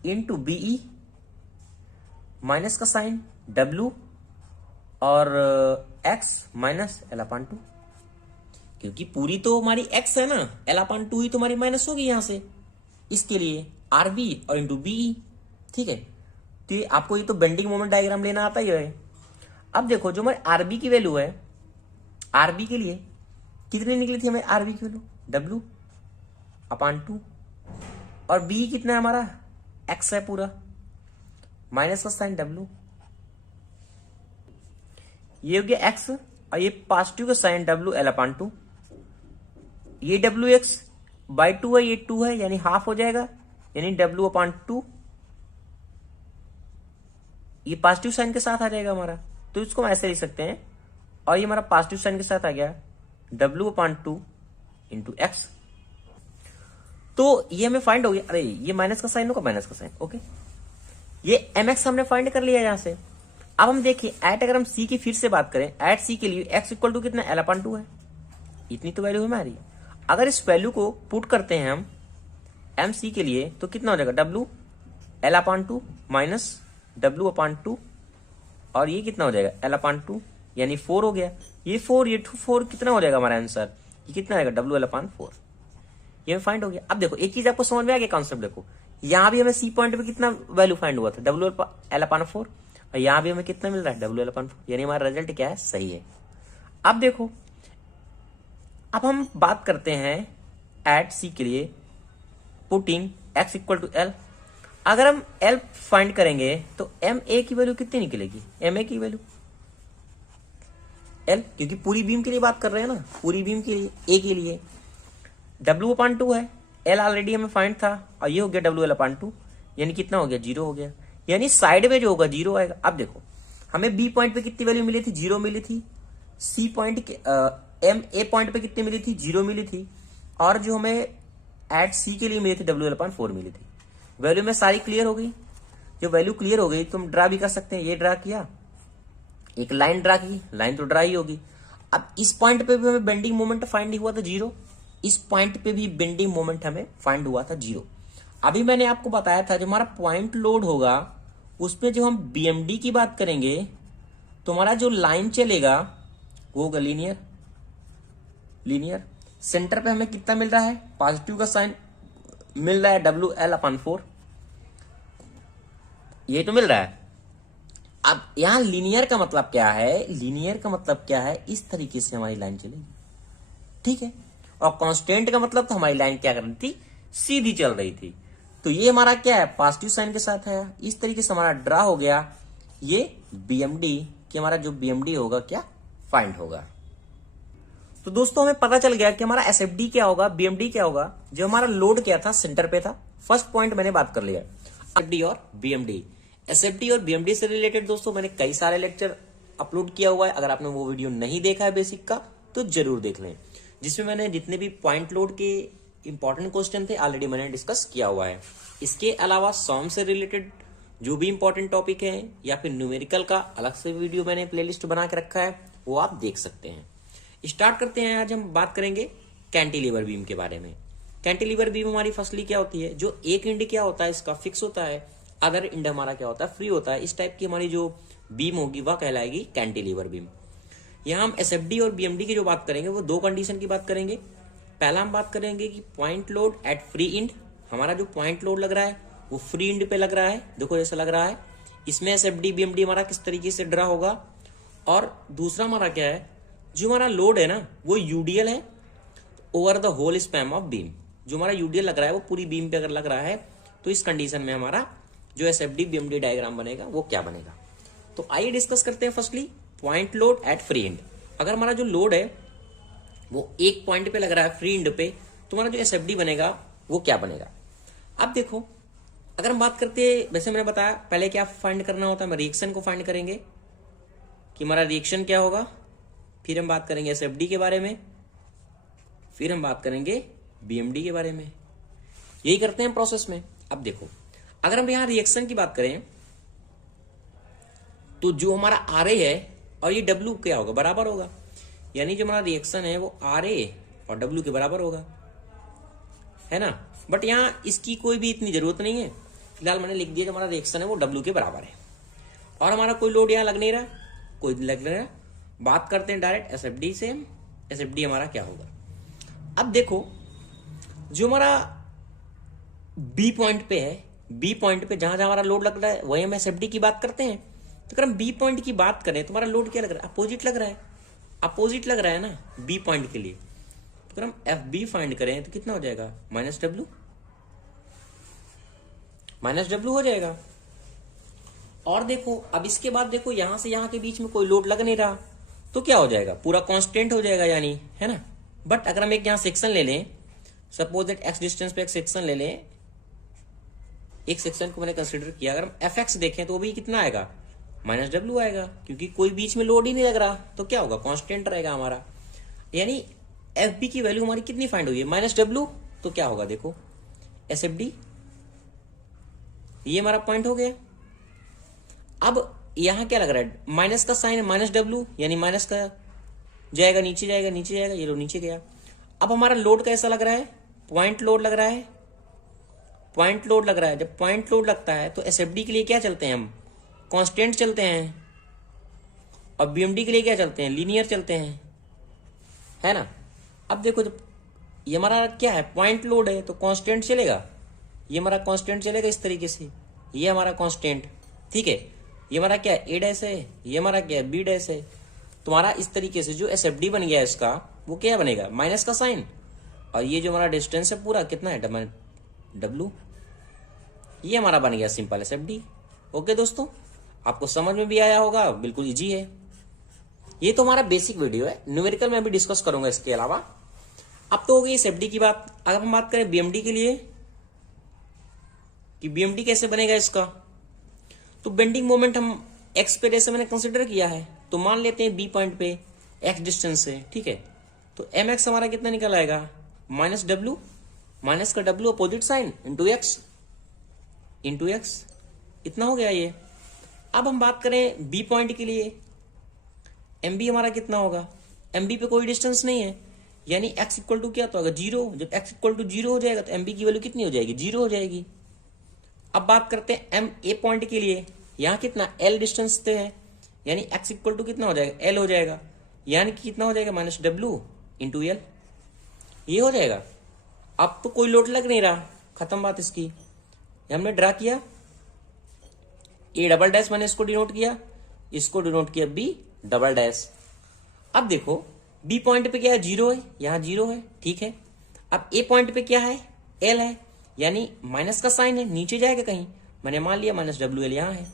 इंटू BE माइनस का साइन W और x माइनस L/2, क्योंकि पूरी तो हमारी x है ना, L/2 ही तो हमारी माइनस होगी यहां से। इसके लिए RB और इंटू BE, ठीक है। तो ये आपको ये तो बेंडिंग मोमेंट डायग्राम लेना आता ही है। अब देखो, जो हमारे RB की वैल्यू है, RB के लिए कितनी निकली थी हमें, RB की वैल्यू W/2, और BE कितना है हमारा, x है पूरा, माइनस का साइन W, ये हो गया x, और ये पॉजिटिव का साइन WL/2, ये WX/2 है, ये 2 है, यानी हाफ हो जाएगा, यानी W/2, ये पॉजिटिव साइन के साथ आ जाएगा हमारा, तो इसको हम ऐसे लिख सकते हैं। और ये हमारा पॉजिटिव साइन के साथ आ गया W/2 इंटू एक्स। तो ये हमें फाइंड हो गया। अरे ये माइनस का साइन होगा, माइनस का साइन, ओके। ये mx हमने फाइंड कर लिया यहां से। अब हम देखिए एट, अगर हम c की फिर से बात करें, एट c के लिए x इक्वल टू कितना, L/2 है, इतनी तो वैल्यू है हमारी। अगर इस वैल्यू को पुट करते हैं हम mc के लिए, तो कितना हो जाएगा, WL/2 माइनस W/2, और ये कितना हो जाएगा, L/2, यानी 4 हो गया। ये 4 कितना हो जाएगा हमारा आंसर, ये कितना आएगा, WL/4। ये फाइंड हो गया। अब देखो, एक चीज आपको समझ में आ गया कॉन्सेप्ट। देखो, यहां भी हमें सी पॉइंट पे कितना वैल्यू फाइंड हुआ था, WL/4, और यहां भी हमें कितना मिल रहा है, WL/4, यानी हमारा रिजल्ट क्या है, सही है। अब देखो, अब हम बात करते हैं एट सी के लिए, putting x equal to L। अगर हम L फाइंड करेंगे तो MA की वैल्यू कितनी निकलेगी, MA की वैल्यू L, क्योंकि पूरी बीम के लिए बात कर रहे हैं ना, पूरी बीम के लिए, A के लिए W/2 है, L ऑलरेडी हमें फाइंड था, और ये हो गया WL/2, यानी कितना हो गया, 0 हो गया, यानी साइड में जो होगा 0 आएगा। अब देखो, हमें B पॉइंट पे कितनी वैल्यू मिली थी, 0 मिली थी। C पॉइंट के MA पॉइंट पे कितनी मिली थी, 0 मिली थी, और जो हमें एट C के लिए मिली थी, WL/4 मिली थी। वैल्यू में सारी क्लियर हो गई। जो वैल्यू क्लियर हो गई तो हम ड्रा भी कर सकते हैं। ये ड्रा किया, एक लाइन ड्रा की, लाइन तो ड्रा ही होगी। अब इस पॉइंट पे भी हमें बेंडिंग मोमेंट फाइंड हुआ था 0, इस पॉइंट पे भी बेंडिंग मोमेंट हमें फाइंड हुआ था 0। अभी मैंने आपको बताया था, जो हमारा पॉइंट लोड होगा उसमें जो हम BMD की बात करेंगे, तो हमारा जो लाइन चलेगा वो होगा लीनियर। सेंटर पे हमें कितना मिल रहा है, पॉजिटिव का साइन मिल रहा है, WL/4, ये तो मिल रहा है। अब यहां लीनियर का मतलब क्या है, लीनियर का मतलब क्या है, इस तरीके से हमारी लाइन चलेगी, ठीक है। और कांस्टेंट का मतलब तो हमारी लाइन क्या कर रही थी, सीधी चल रही थी। तो ये हमारा क्या है, पॉजिटिव साइन के साथ है। इस तरीके से हमारा ड्रा हो गया ये BMD, कि हमारा जो BMD होगा क्या फाइंड होगा। तो दोस्तों हमें पता चल गया कि हमारा SFD क्या होगा, BMD क्या होगा। जो हमारा लोड क्या था, सेंटर पे था। फर्स्ट पॉइंट मैंने बात कर लिया, SFD और BMD। SFD और BMD से रिलेटेड दोस्तों मैंने कई सारे लेक्चर अपलोड किया हुआ है। अगर आपने वो वीडियो नहीं देखा है बेसिक का, तो जरूर देख लें, जिसमें मैंने जितने भी पॉइंट लोड के इंपॉर्टेंट क्वेश्चन थे ऑलरेडी मैंने डिस्कस किया हुआ है। इसके अलावा सॉम से रिलेटेड जो भी इंपॉर्टेंट टॉपिक है, या फिर न्यूमेरिकल का अलग से वीडियो मैंने प्लेलिस्ट बना के रखा है, वो आप देख सकते हैं। स्टार्ट करते हैं। आज हम बात करेंगे कैंटिलीवर बीम के बारे में। कैंटिलीवर बीम हमारी फर्स्टली क्या होती है, जो एक एंड क्या होता है इसका फिक्स होता है, अदर एंड हमारा क्या होता है, फ्री होता है। इस टाइप की हमारी जो बीम होगी वह कहलाएगी कैंटिलीवर बीम। यहाँ हम SFD और BMD की जो बात करेंगे वो दो कंडीशन की बात करेंगे। पहला हम बात करेंगे कि point load at free and, हमारा जो पॉइंट लोड लग रहा है वो फ्री एंड पे लग रहा है, देखो जैसा लग रहा है। इसमें SFD BMD हमारा किस तरीके से ड्रा होगा। और दूसरा हमारा क्या है, जो हमारा लोड है ना वो UDL है, over the whole span of beam. जो हमारा यूडीएल लग रहा है वो पूरी बीम पे अगर लग रहा है तो इस कंडीशन में हमारा जो एसएफडी बीएमडी डायग्राम बनेगा वो क्या बनेगा। तो आइए डिस्कस करते हैं firstly point load at free and. अगर हमारा जो लोड है वो एक पॉइंट पे लग रहा है फ्री एंड पे, तो हमारा जो एसएफडी बनेगा वो क्या बनेगा। अब देखो अगर हम बात करते हैं, वैसे मैंने बताया पहले क्या फाइंड करना होता है, हम रिएक्शन को फाइंड करेंगे कि हमारा रिएक्शन क्या होगा, फिर हम बात करेंगे एसएफडी के बारे में, फिर हम बात करेंगे बीएमडी के बारे में। यही करते हैं प्रोसेस में। अब देखो अगर हम यहां रिएक्शन की बात करें तो जो हमारा आरए है और ये डब्ल्यू क्या होगा, बराबर होगा। यानी जो हमारा रिएक्शन है वो आरए और डब्ल्यू के बराबर होगा, है ना। बट यहां इसकी कोई भी इतनी जरूरत नहीं है, फिलहाल मैंने लिख दिया जो हमारा रिएक्शन है वो डब्ल्यू के बराबर है और हमारा कोई लोड यहां लग नहीं रहा, कोई लग नहीं रहा। बात करते हैं डायरेक्ट एसएफडी से। एसएफडी हमारा क्या होगा। अब देखो जो हमारा बी पॉइंट पे है, बी पॉइंट पे जहां जहां हमारा लोड लग रहा है वही हम एसएफडी की बात करते हैं। तो अगर हम बी पॉइंट की बात करें तो हमारा लोड क्या लग रहा है, अपोजिट लग रहा है, अपोजिट लग रहा है ना बी पॉइंट के लिए। तो अगर हम एफ बी फाइंड करें तो कितना हो जाएगा, माइनस डब्ल्यू, माइनस डब्ल्यू हो जाएगा। और देखो अब इसके बाद देखो यहां से यहां के बीच में कोई लोड लग नहीं रहा तो क्या हो जाएगा, पूरा कांस्टेंट हो जाएगा यानी, है ना। बट अगर हम एक यहां सेक्शन ले लें, सपोज दैट एक्स डिस्टेंस पे एक सेक्शन ले लें, एक सेक्शन को मैंने कंसीडर किया, अगर हम एफ एक्स देखें तो वो भी कितना आएगा, माइनस डब्ल्यू आएगा, क्योंकि कोई बीच में लोड ही नहीं लग रहा तो क्या होगा, कांस्टेंट रहेगा हमारा। यानी एफ बी की वैल्यू हमारी कितनी फाइंड हुई है, माइनस डब्ल्यू। तो क्या होगा देखो एस एफ डी, ये हमारा पॉइंट हो गया। अब यहां क्या लग रहा है, माइनस का साइन है, माइनस डब्ल्यू यानी माइनस का जाएगा नीचे, जाएगा नीचे जाएगा, ये लो नीचे गया। अब हमारा लोड कैसा लग रहा है, पॉइंट लोड लग रहा है, पॉइंट लोड लग रहा है। जब पॉइंट लोड लगता है तो एसएफडी के लिए क्या चलते हैं हम, कांस्टेंट चलते हैं, और बीएमडी के लिए क्या चलते हैं, लीनियर चलते हैं, है ना। अब देखो जब ये हमारा क्या है, पॉइंट लोड है तो कांस्टेंट चलेगा, ये हमारा कांस्टेंट चलेगा इस तरीके से, ये हमारा कांस्टेंट, ठीक है। ये हमारा क्या है, ए डैश है, ये हमारा क्या है, बी डैश है। तुम्हारा इस तरीके से जो एसएफडी बन गया है इसका वो क्या बनेगा, माइनस का साइन, और ये जो हमारा डिस्टेंस है पूरा कितना है, डब्ल्यू, ये हमारा बन गया सिंपल एसएफडी। ओके दोस्तों, आपको समझ में भी आया होगा, बिल्कुल इजी है। ये तो हमारा बेसिक वीडियो है, न्यूमेरिकल में भी डिस्कस करूंगा इसके अलावा। अब तो हो गई एसएफडी की बात। अगर हम बात करें बीएमडी के लिए कि बीएमडी कैसे बनेगा इसका, तो बेंडिंग मोमेंट हम एक्स पे जैसे मैंने कंसिडर किया है, तो मान लेते हैं बी पॉइंट पे एक्स डिस्टेंस से, ठीक है। तो एम एक्स हमारा कितना निकल आएगा, माइनस डब्ल्यू, माइनस का W opposite sine into x, into x, इतना हो गया ये। अब हम बात करें बी पॉइंट के लिए, एम बी हमारा कितना होगा, एम बी पे कोई डिस्टेंस नहीं है, यानी एक्स इक्वल टू क्या तो होगा, जीरो। जब एक्स इक्वल टू जीरो हो जाएगा तो एम बी की वैल्यू कितनी हो जाएगी, जीरो हो जाएगी। अब बात करते हैं एम ए पॉइंट के लिए, यहां कितना एल डिस्टेंस पे है, यानी एक्स इक्वल टू कितना हो जाएगा, एल हो जाएगा, यानी कि कितना हो जाएगा, माइनस डब्ल्यू इंटू एल, ये हो जाएगा। अब तो कोई लोड लग नहीं रहा, खत्म बात इसकी। हमने ड्रा किया ए डबल डैश, मैंने इसको डिनोट किया, इसको डिनोट किया बी डबल डैश। अब देखो बी पॉइंट पे क्या है, जीरो है, यहां जीरो है, ठीक है। अब ए पॉइंट पे क्या है, एल है, यानी माइनस का साइन है, नीचे जाएगा कहीं, मैंने मान लिया माइनस डब्ल्यू एल यहां है,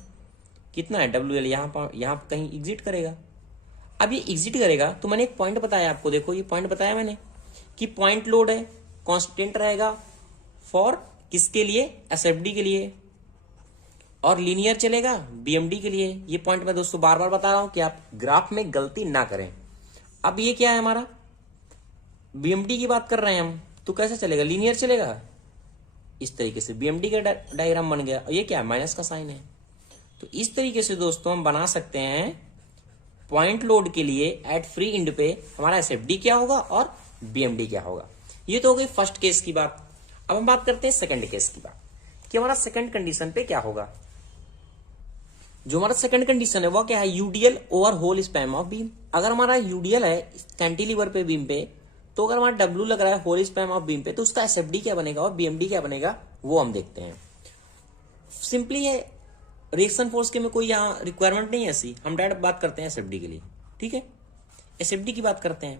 कितना है डब्ल्यू एल यहां कहीं एग्जिट करेगा। अब ये एग्जिट करेगा तो मैंने एक पॉइंट बताया आपको, देखो ये पॉइंट बताया मैंने कि पॉइंट लोड है, कांस्टेंट रहेगा फॉर किसके लिए, एसएफडी के लिए, और लीनियर चलेगा बीएमडी के लिए। ये पॉइंट मैं दोस्तों बार बार बता रहा हूं कि आप ग्राफ में गलती ना करें। अब ये क्या है हमारा, बीएमडी की बात कर रहे हैं हम, तो कैसे चलेगा, लीनियर चलेगा, इस तरीके से बीएमडी का डायग्राम बन गया। और ये क्या है, माइनस का साइन है। तो इस तरीके से दोस्तों हम बना सकते हैं पॉइंट लोड के लिए एट फ्री इंड पे हमारा एसएफडी क्या होगा और बीएमडी क्या होगा। ये तो हो गई फर्स्ट केस की बात। अब हम बात करते हैं सेकंड केस की बात कि हमारा सेकंड कंडीशन पे क्या होगा। जो हमारा सेकंड कंडीशन है वो क्या है, UDL over whole span of beam. अगर हमारा यूडीएल है कैंटिलीवर पे बीम पे, तो अगर हमारा डब्ल्यू लग रहा है होल स्पैम ऑफ बीम पे, तो उसका एसएफडी क्या बनेगा और बीएमडी क्या बनेगा वो हम देखते हैं। सिंपली है, रिएक्शन फोर्स के में कोई यहाँ रिक्वायरमेंट नहीं है ऐसी, हम डायरेक्ट बात करते हैं एसएफडी के लिए, ठीक है। एसएफडी की बात करते हैं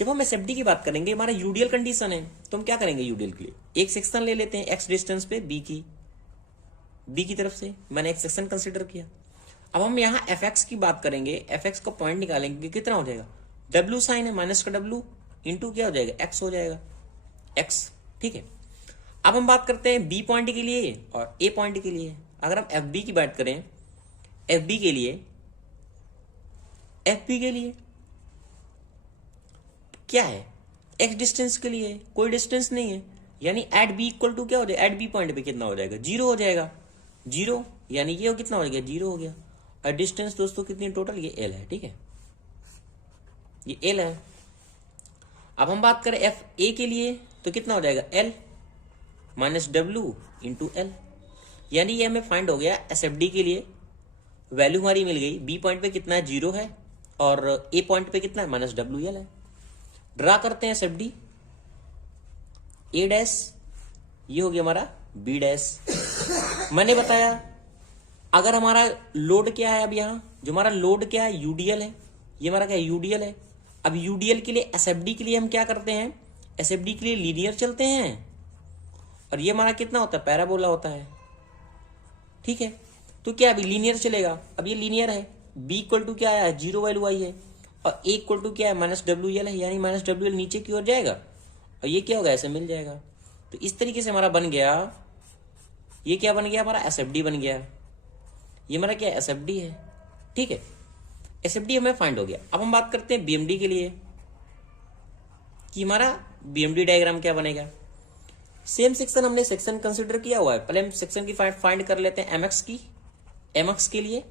जब हम एसएफडी की बात करेंगे, हमारा यूडीएल कंडीशन है, तो हम क्या करेंगे यूडीएल के लिए एक सेक्शन ले लेते हैं एक्स डिस्टेंस पे बी की तरफ से, मैंने एक सेक्शन कंसिडर किया। अब हम यहाँ एफ एक्स की बात करेंगे, एफ एक्स का पॉइंट निकालेंगे, कितना हो जाएगा, डब्ल्यू साइन है माइनस का डब्ल्यू इंटू क्या हो जाएगा, एक्स हो जाएगा, एक्स। ठीक है, अब हम बात करते हैं बी पॉइंट के लिए और ए पॉइंट के लिए। अगर हम एफ बी की बात करें, एफ बी के लिए क्या है, एक्स डिस्टेंस के लिए कोई डिस्टेंस नहीं है, यानी एट बी इक्वल टू क्या हो जाएगा, एट बी पॉइंट पे कितना हो जाएगा, जीरो हो जाएगा, जीरो, यानी ये कितना हो जाएगा, जीरो हो गया। और डिस्टेंस दोस्तों कितनी टोटल, ये एल है। ठीक है, ये एल है। अब हम बात करें एफ ए के लिए तो कितना हो जाएगा, L minus W into L, यानी ये हमें फाइंड हो गया एसएफडी के लिए। वैल्यू हमारी मिल गई, बी पॉइंट पे कितना है, जीरो है, और ए पॉइंट पे कितना है, माइनस डब्ल्यू एल है। ड्रा करते हैं एसएफडी, ए डैश ये हो गया हमारा बी डैश। मैंने बताया अगर हमारा लोड क्या है, अब यहाँ जो हमारा लोड क्या है, यूडीएल है, ये हमारा क्या है, यूडीएल है। अब यूडीएल के लिए एसएफडी के लिए हम क्या करते हैं, एसएफडी के लिए लीनियर चलते हैं, और ये हमारा कितना होता है, पैराबोला होता है। ठीक है, तो क्या अभी लीनियर चलेगा, अब ये लीनियर है, बी इक्वल टू क्या है, जीरो वैल्यू आई है, और ए इक्वल टू क्या है, माइनस डब्ल्यू एल है, यानी माइनस डब्ल्यू एल नीचे की ओर जाएगा, और ये क्या होगा, ऐसे मिल जाएगा। तो इस तरीके से हमारा बन गया, ये क्या बन गया, हमारा एसएफडी बन गया। ये हमारा क्या एसएफडी है। ठीक है, एसएफडी हमें फाइंड हो गया। अब हम बात करते हैं बीएमडी के लिए कि हमारा बीएमडी डायग्राम क्या बनेगा। सेम सेक्शन हमने सेक्शन कंसीडर किया हुआ है, पहले हम सेक्शन की फाइंड कर लेते हैं एमएक्स की। एमएक्स के लिए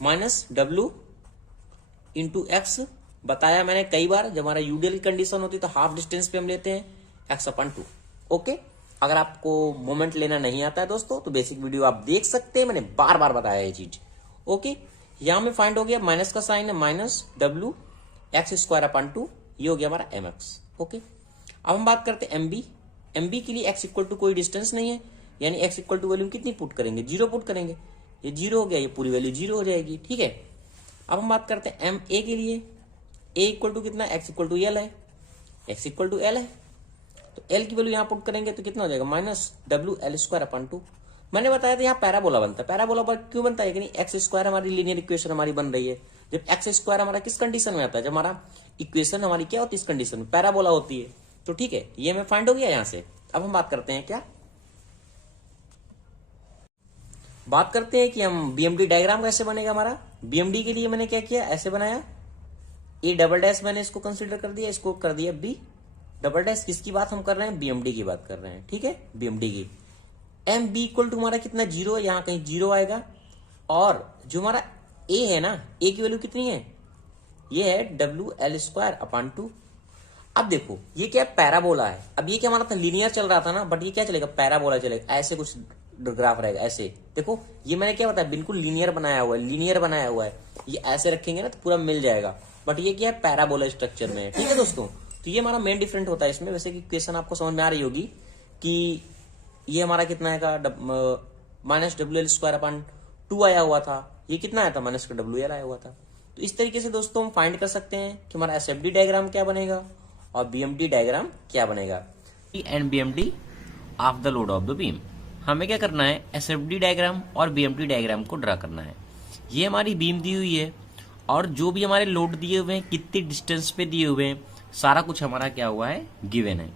माइनस डब्ल्यू इंटू एक्स, बताया मैंने कई बार, जब हमारा यूडीएल की कंडीशन होती है तो हाफ डिस्टेंस पे हम लेते हैं एक्स अपन टू। ओके, अगर आपको मोमेंट लेना नहीं आता है दोस्तों तो बेसिक वीडियो आप देख सकते हैं, मैंने बार बार बताया ये चीज। ओके, यहां में फाइंड हो गया, माइनस का साइन है, minus W X square upon two, ये हो गया हमारा एम एक्स। ओके, अब हम बात करते हैं एमबी। एमबी के लिए एक्स इक्वल टू कोई डिस्टेंस नहीं है, यानी एक्स इक्वल टू वैल्यू कितनी पुट करेंगे, जीरो पुट करेंगे, ये जीरो हो गया, ये पूरी वैल्यू जीरो हो जाएगी। ठीक है, अब हम बात करते हैं एम ए के लिए। ए इक्वल टू कितना, एक्स इक्वल टू एल है, एक्स इक्वल टू एल है, तो एल की वैल्यू यहां पुट करेंगे तो कितना हो जाएगा, minus W L square upon two. मैंने बताया था यहाँ पैराबोला बनता है। पैराबोला पर क्यों बनता है, कि एक्स स्क्वायर हमारी लीनियर इक्वेशन हमारी बन रही है। जब एक्स स्क्वायर हमारा किस कंडीशन में आता है, जब हमारा इक्वेशन हमारी क्या होती है, इस कंडीशन में पैराबोला होती है। तो ठीक है, ये हमें फाइंड हो गया यहाँ से। अब हम बात करते हैं क्या, बात करते हैं कि हम बीएमडी डायग्राम कैसे बनेगा हमारा। बीएमडी के लिए मैंने क्या किया, ऐसे बनाया, ए डबल डैश मैंने इसको कंसीडर कर दिया, इसको कर दिया बी डबल डैश। किसकी बात हम कर रहे हैं, बीएमडी की बात कर रहे हैं। ठीक है, बीएमडी की। एम बी इक्वल टू हमारा कितना, जीरो है, यहां कहीं जीरो आएगा, और जो हमारा ए है ना, ए की वैल्यू कितनी है, ये है W L square upon two. अब देखो ये क्या पैराबोला है, अब ये क्या हमारा था, लीनियर चल रहा था ना, बट ये क्या चलेगा, पैराबोला चलेगा, ऐसे कुछ ग्राफ रहेगा ऐसे। देखो ये मैंने क्या बताया, बिल्कुल लीनियर बनाया हुआ है, लीनियर बनाया हुआ है, ये ऐसे रखेंगे ना तो पूरा मिल जाएगा, बट ये क्या है, पैराबोला स्ट्रक्चर में है। ठीक है दोस्तों, तो ये हमारा मेन डिफरेंट होता है इसमें। वैसे कि क्वेश्चन आपको समझ में आ रही होगी कि ये हमारा कितना है, minus W L square upon two आया हुआ था, ये कितना आया था, माइनस का डब्ल्यू एल आया हुआ था। तो इस तरीके से दोस्तों हम फाइंड कर सकते हैं कि हमारा एसएफडी डायग्राम क्या बनेगा और बीएमडी डायग्राम क्या बनेगा। And BMD of the load of the beam, हमें क्या करना है, एसएफडी डायग्राम और बीएमडी डायग्राम को ड्रा करना है। ये हमारी बीम दी हुई है, और जो भी हमारे लोड दिए हुए हैं, कितनी डिस्टेंस पे दिए हुए हैं, सारा कुछ हमारा क्या हुआ है, गिवन है।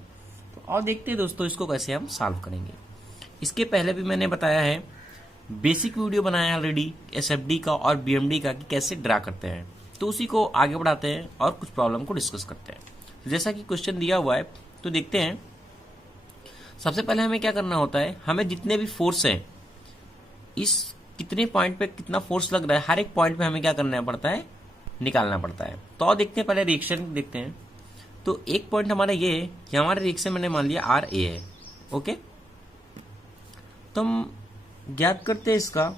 तो और देखते हैं दोस्तों इसको कैसे हम सॉल्व करेंगे। इसके पहले भी मैंने बताया है, बेसिक वीडियो बनाया ऑलरेडी एसएफडी का और बीएमडी का कि कैसे ड्रा करते हैं, तो उसी को आगे बढ़ाते हैं और कुछ प्रॉब्लम को डिस्कस करते हैं। जैसा कि क्वेश्चन दिया हुआ है तो देखते हैं। सबसे पहले हमें क्या करना होता है, हमें जितने भी फोर्स हैं, इस कितने पॉइंट पे कितना फोर्स लग रहा है, हर एक पॉइंट पे हमें क्या करना पड़ता है, निकालना पड़ता है। तो और देखते हैं, पहले रिएक्शन देखते हैं। तो एक पॉइंट हमारा ये है कि हमारे रिएक्शन मैंने मान लिया आर ए है। ओके, तो हम ज्ञात करते हैं इसका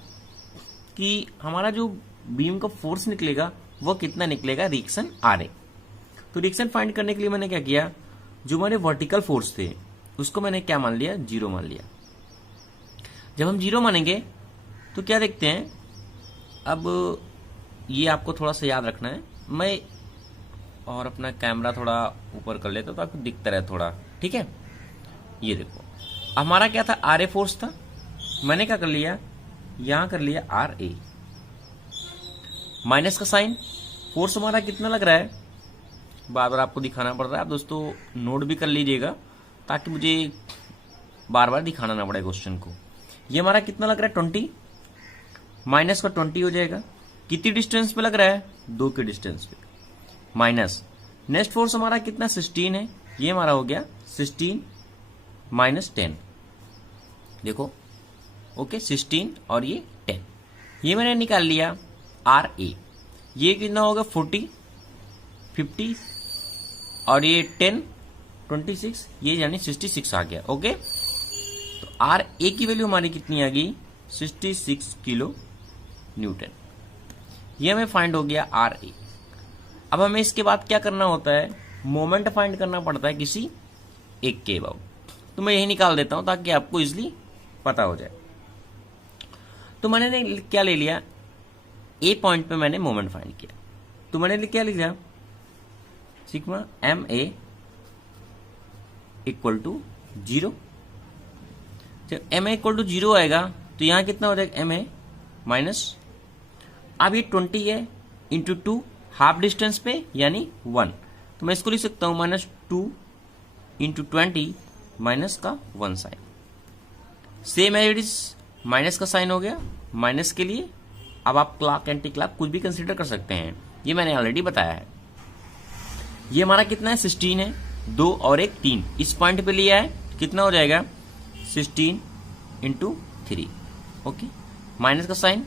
कि हमारा जो बीम का फोर्स निकलेगा वो कितना निकलेगा, रिएक्शन आर ए। तो रिएक्शन फाइंड करने के लिए मैंने क्या किया, जो हमारे वर्टिकल फोर्स थे उसको मैंने क्या मान लिया, जीरो मान लिया। जब हम जीरो मानेंगे तो क्या देखते हैं, अब ये आपको थोड़ा सा याद रखना है, मैं और अपना कैमरा थोड़ा ऊपर कर लेता हूं ताकि दिखता रहे थोड़ा, ठीक है। ये देखो हमारा क्या था, आर ए फोर्स था, मैंने क्या कर लिया, यहां कर लिया आर ए, माइनस का साइन, फोर्स हमारा कितना लग रहा है, बार बार आपको दिखाना पड़ रहा है, आप दोस्तों नोट भी कर लीजिएगा ताकि मुझे बार बार दिखाना ना पड़े क्वेश्चन को। ये हमारा कितना लग रहा है 20, माइनस का 20 हो जाएगा, कितनी डिस्टेंस पे लग रहा है, 2 के डिस्टेंस पे, माइनस नेक्स्ट फोर्स हमारा कितना 16 है, ये हमारा हो गया 16 माइनस 10, देखो ओके 16 और ये 10, ये मैंने निकाल लिया आर ए, ये कितना होगा 40 50 और ये 10 26, ये यानी 66 आ गया, ओके। तो आर ए की वैल्यू हमारी कितनी आ गई 66 किलो न्यूटन, ये हमें फाइंड हो गया आर ए। अब हमें इसके बाद क्या करना होता है, मोमेंट फाइंड करना पड़ता है किसी एक के अबाउट, तो मैं यही निकाल देता हूं ताकि आपको इजिली पता हो जाए। तो मैंने क्या ले लिया, ए पॉइंट पे मैंने मोमेंट फाइंड किया, तो मैंने क्या लिखा sigma M A equal to 0, जब एम ए इक्वल टू 0 आएगा तो यहां कितना हो जाएगा एम ए माइनस, अब ये 20 है इंटू 2 हाफ डिस्टेंस पे यानी 1, तो मैं इसको लिख सकता हूं -2 इंटू 20 माइनस का 1 sign, same as it is minus का साइन हो गया माइनस के लिए। अब आप क्लॉक एंटी क्लॉक कुछ भी कंसीडर कर सकते हैं, ये मैंने ऑलरेडी बताया है। ये हमारा कितना है 16 है, 2 और 1 3, इस पॉइंट पे लिया है, कितना हो जाएगा 16 इंटू 3, ओके, माइनस का साइन,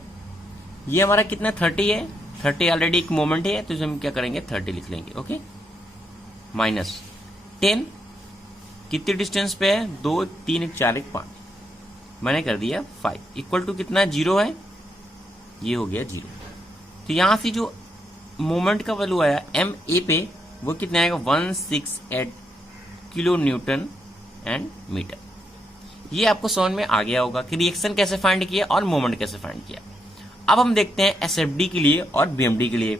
ये हमारा कितना 30 है, 30 ऑलरेडी एक मोमेंट है तो हम क्या करेंगे 30 लिख लेंगे, ओके, माइनस 10 कितनी डिस्टेंस पे है, 2 3 1 4 1 5, मैंने कर दिया 5 इक्वल टू कितना 0 है, ये हो गया 0। तो यहां से जो मोमेंट का वैल्यू आया एम ए पे वो कितना आएगा 168 किलो न्यूटन एंड मीटर। ये आपको समझ में आ गया होगा कि रिएक्शन कैसे फाइंड किया और मोमेंट कैसे फाइंड किया। अब हम देखते हैं एसएफडी के लिए और बीएमडी के लिए।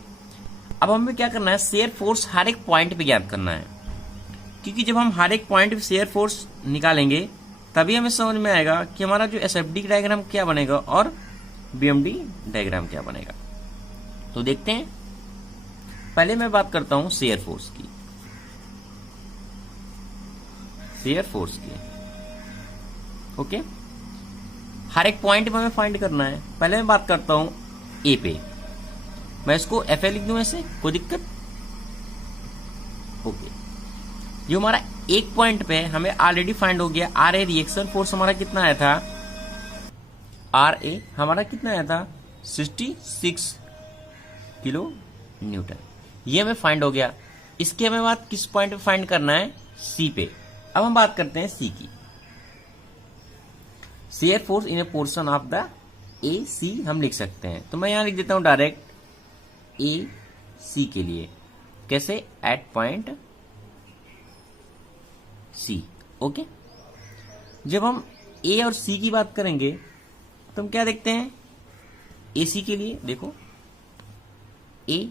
अब हमें क्या करना है, शेयर फोर्स हर एक पॉइंट पे ज्ञात करना है, क्योंकि जब हम हर एक पॉइंट पे शेयर फोर्स निकालेंगे तभी हमें समझ में आएगा कि हमारा जो एसएफडी डायग्राम क्या बनेगा और बीएमडी डायग्राम क्या बनेगा। तो देखते हैं, पहले मैं बात करता हूं शेयर फोर्स की, शेयर फोर्स की, ओके। हर एक पॉइंट पे हमें फाइंड करना है। पहले मैं बात करता हूं ए पे, मैं इसको एफ ए लिख दूं ऐसे, कोई दिक्कत, ओके। जो हमारा एक पॉइंट पे हमें ऑलरेडी फाइंड हो गया आर ए, रिएक्शन फोर्स हमारा कितना आया था, आर ए हमारा कितना आया था 66 किलो न्यूटन, ये हमें फाइंड हो गया। इसके हमें बात किस पॉइंट पे फाइंड करना है, सी पे। अब हम बात करते हैं सी की, share force in a portion of the A C हम लिख सकते हैं, तो मैं यहां लिख देता हूं डायरेक्ट ए सी के लिए, कैसे, एट पॉइंट सी, ओके। जब हम ए और सी की बात करेंगे तो हम क्या देखते हैं, ए सी के लिए देखो, ए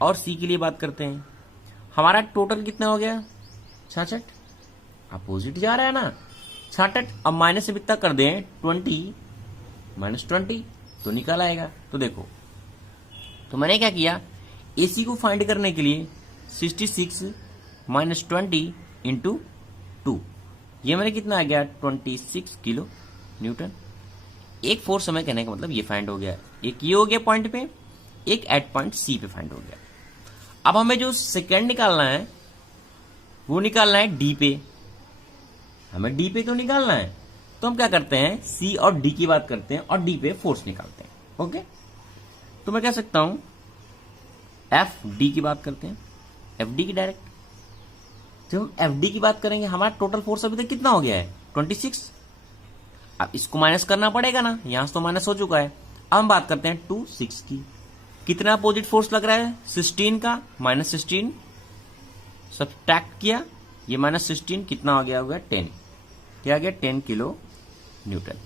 और सी के लिए बात करते हैं, हमारा टोटल कितना हो गया 66, अपोजिट जा रहा है ना 66, अब माइनस से कितना कर दें 20 माइनस 20 तो निकल आएगा। तो देखो, तो मैंने क्या किया, एसी को फाइंड करने के लिए 66 माइनस 20 इंटू 2, ये मैंने कितना आ गया 26 किलो न्यूटन। एक फोर्स हमें कहने का मतलब ये फाइंड हो गया, एक ये हो गया पॉइंट पे, एक एट पॉइंट सी पे फाइंड हो गया। अब हमें जो सेकेंड निकालना है वो निकालना है डी पे, हमें डी पे तो निकालना है, तो हम क्या करते हैं सी और डी की बात करते हैं और डी पे फोर्स निकालते हैं, ओके। तो मैं कह सकता हूं एफ डी की बात करते हैं, एफ डी की डायरेक्ट, जब हम एफ डी की बात करेंगे हमारा टोटल फोर्स अभी तक कितना हो गया है 26, अब इसको माइनस करना पड़ेगा ना, यहां से तो माइनस हो चुका है। अब हम बात करते हैं 26 की, कितना अपोजिट फोर्स लग रहा है 16 का, माइनस 16 सब्ट्रैक्ट किया, ये माइनस 16 कितना हो गया होगा 10, क्या आ गया 10 किलो न्यूटन।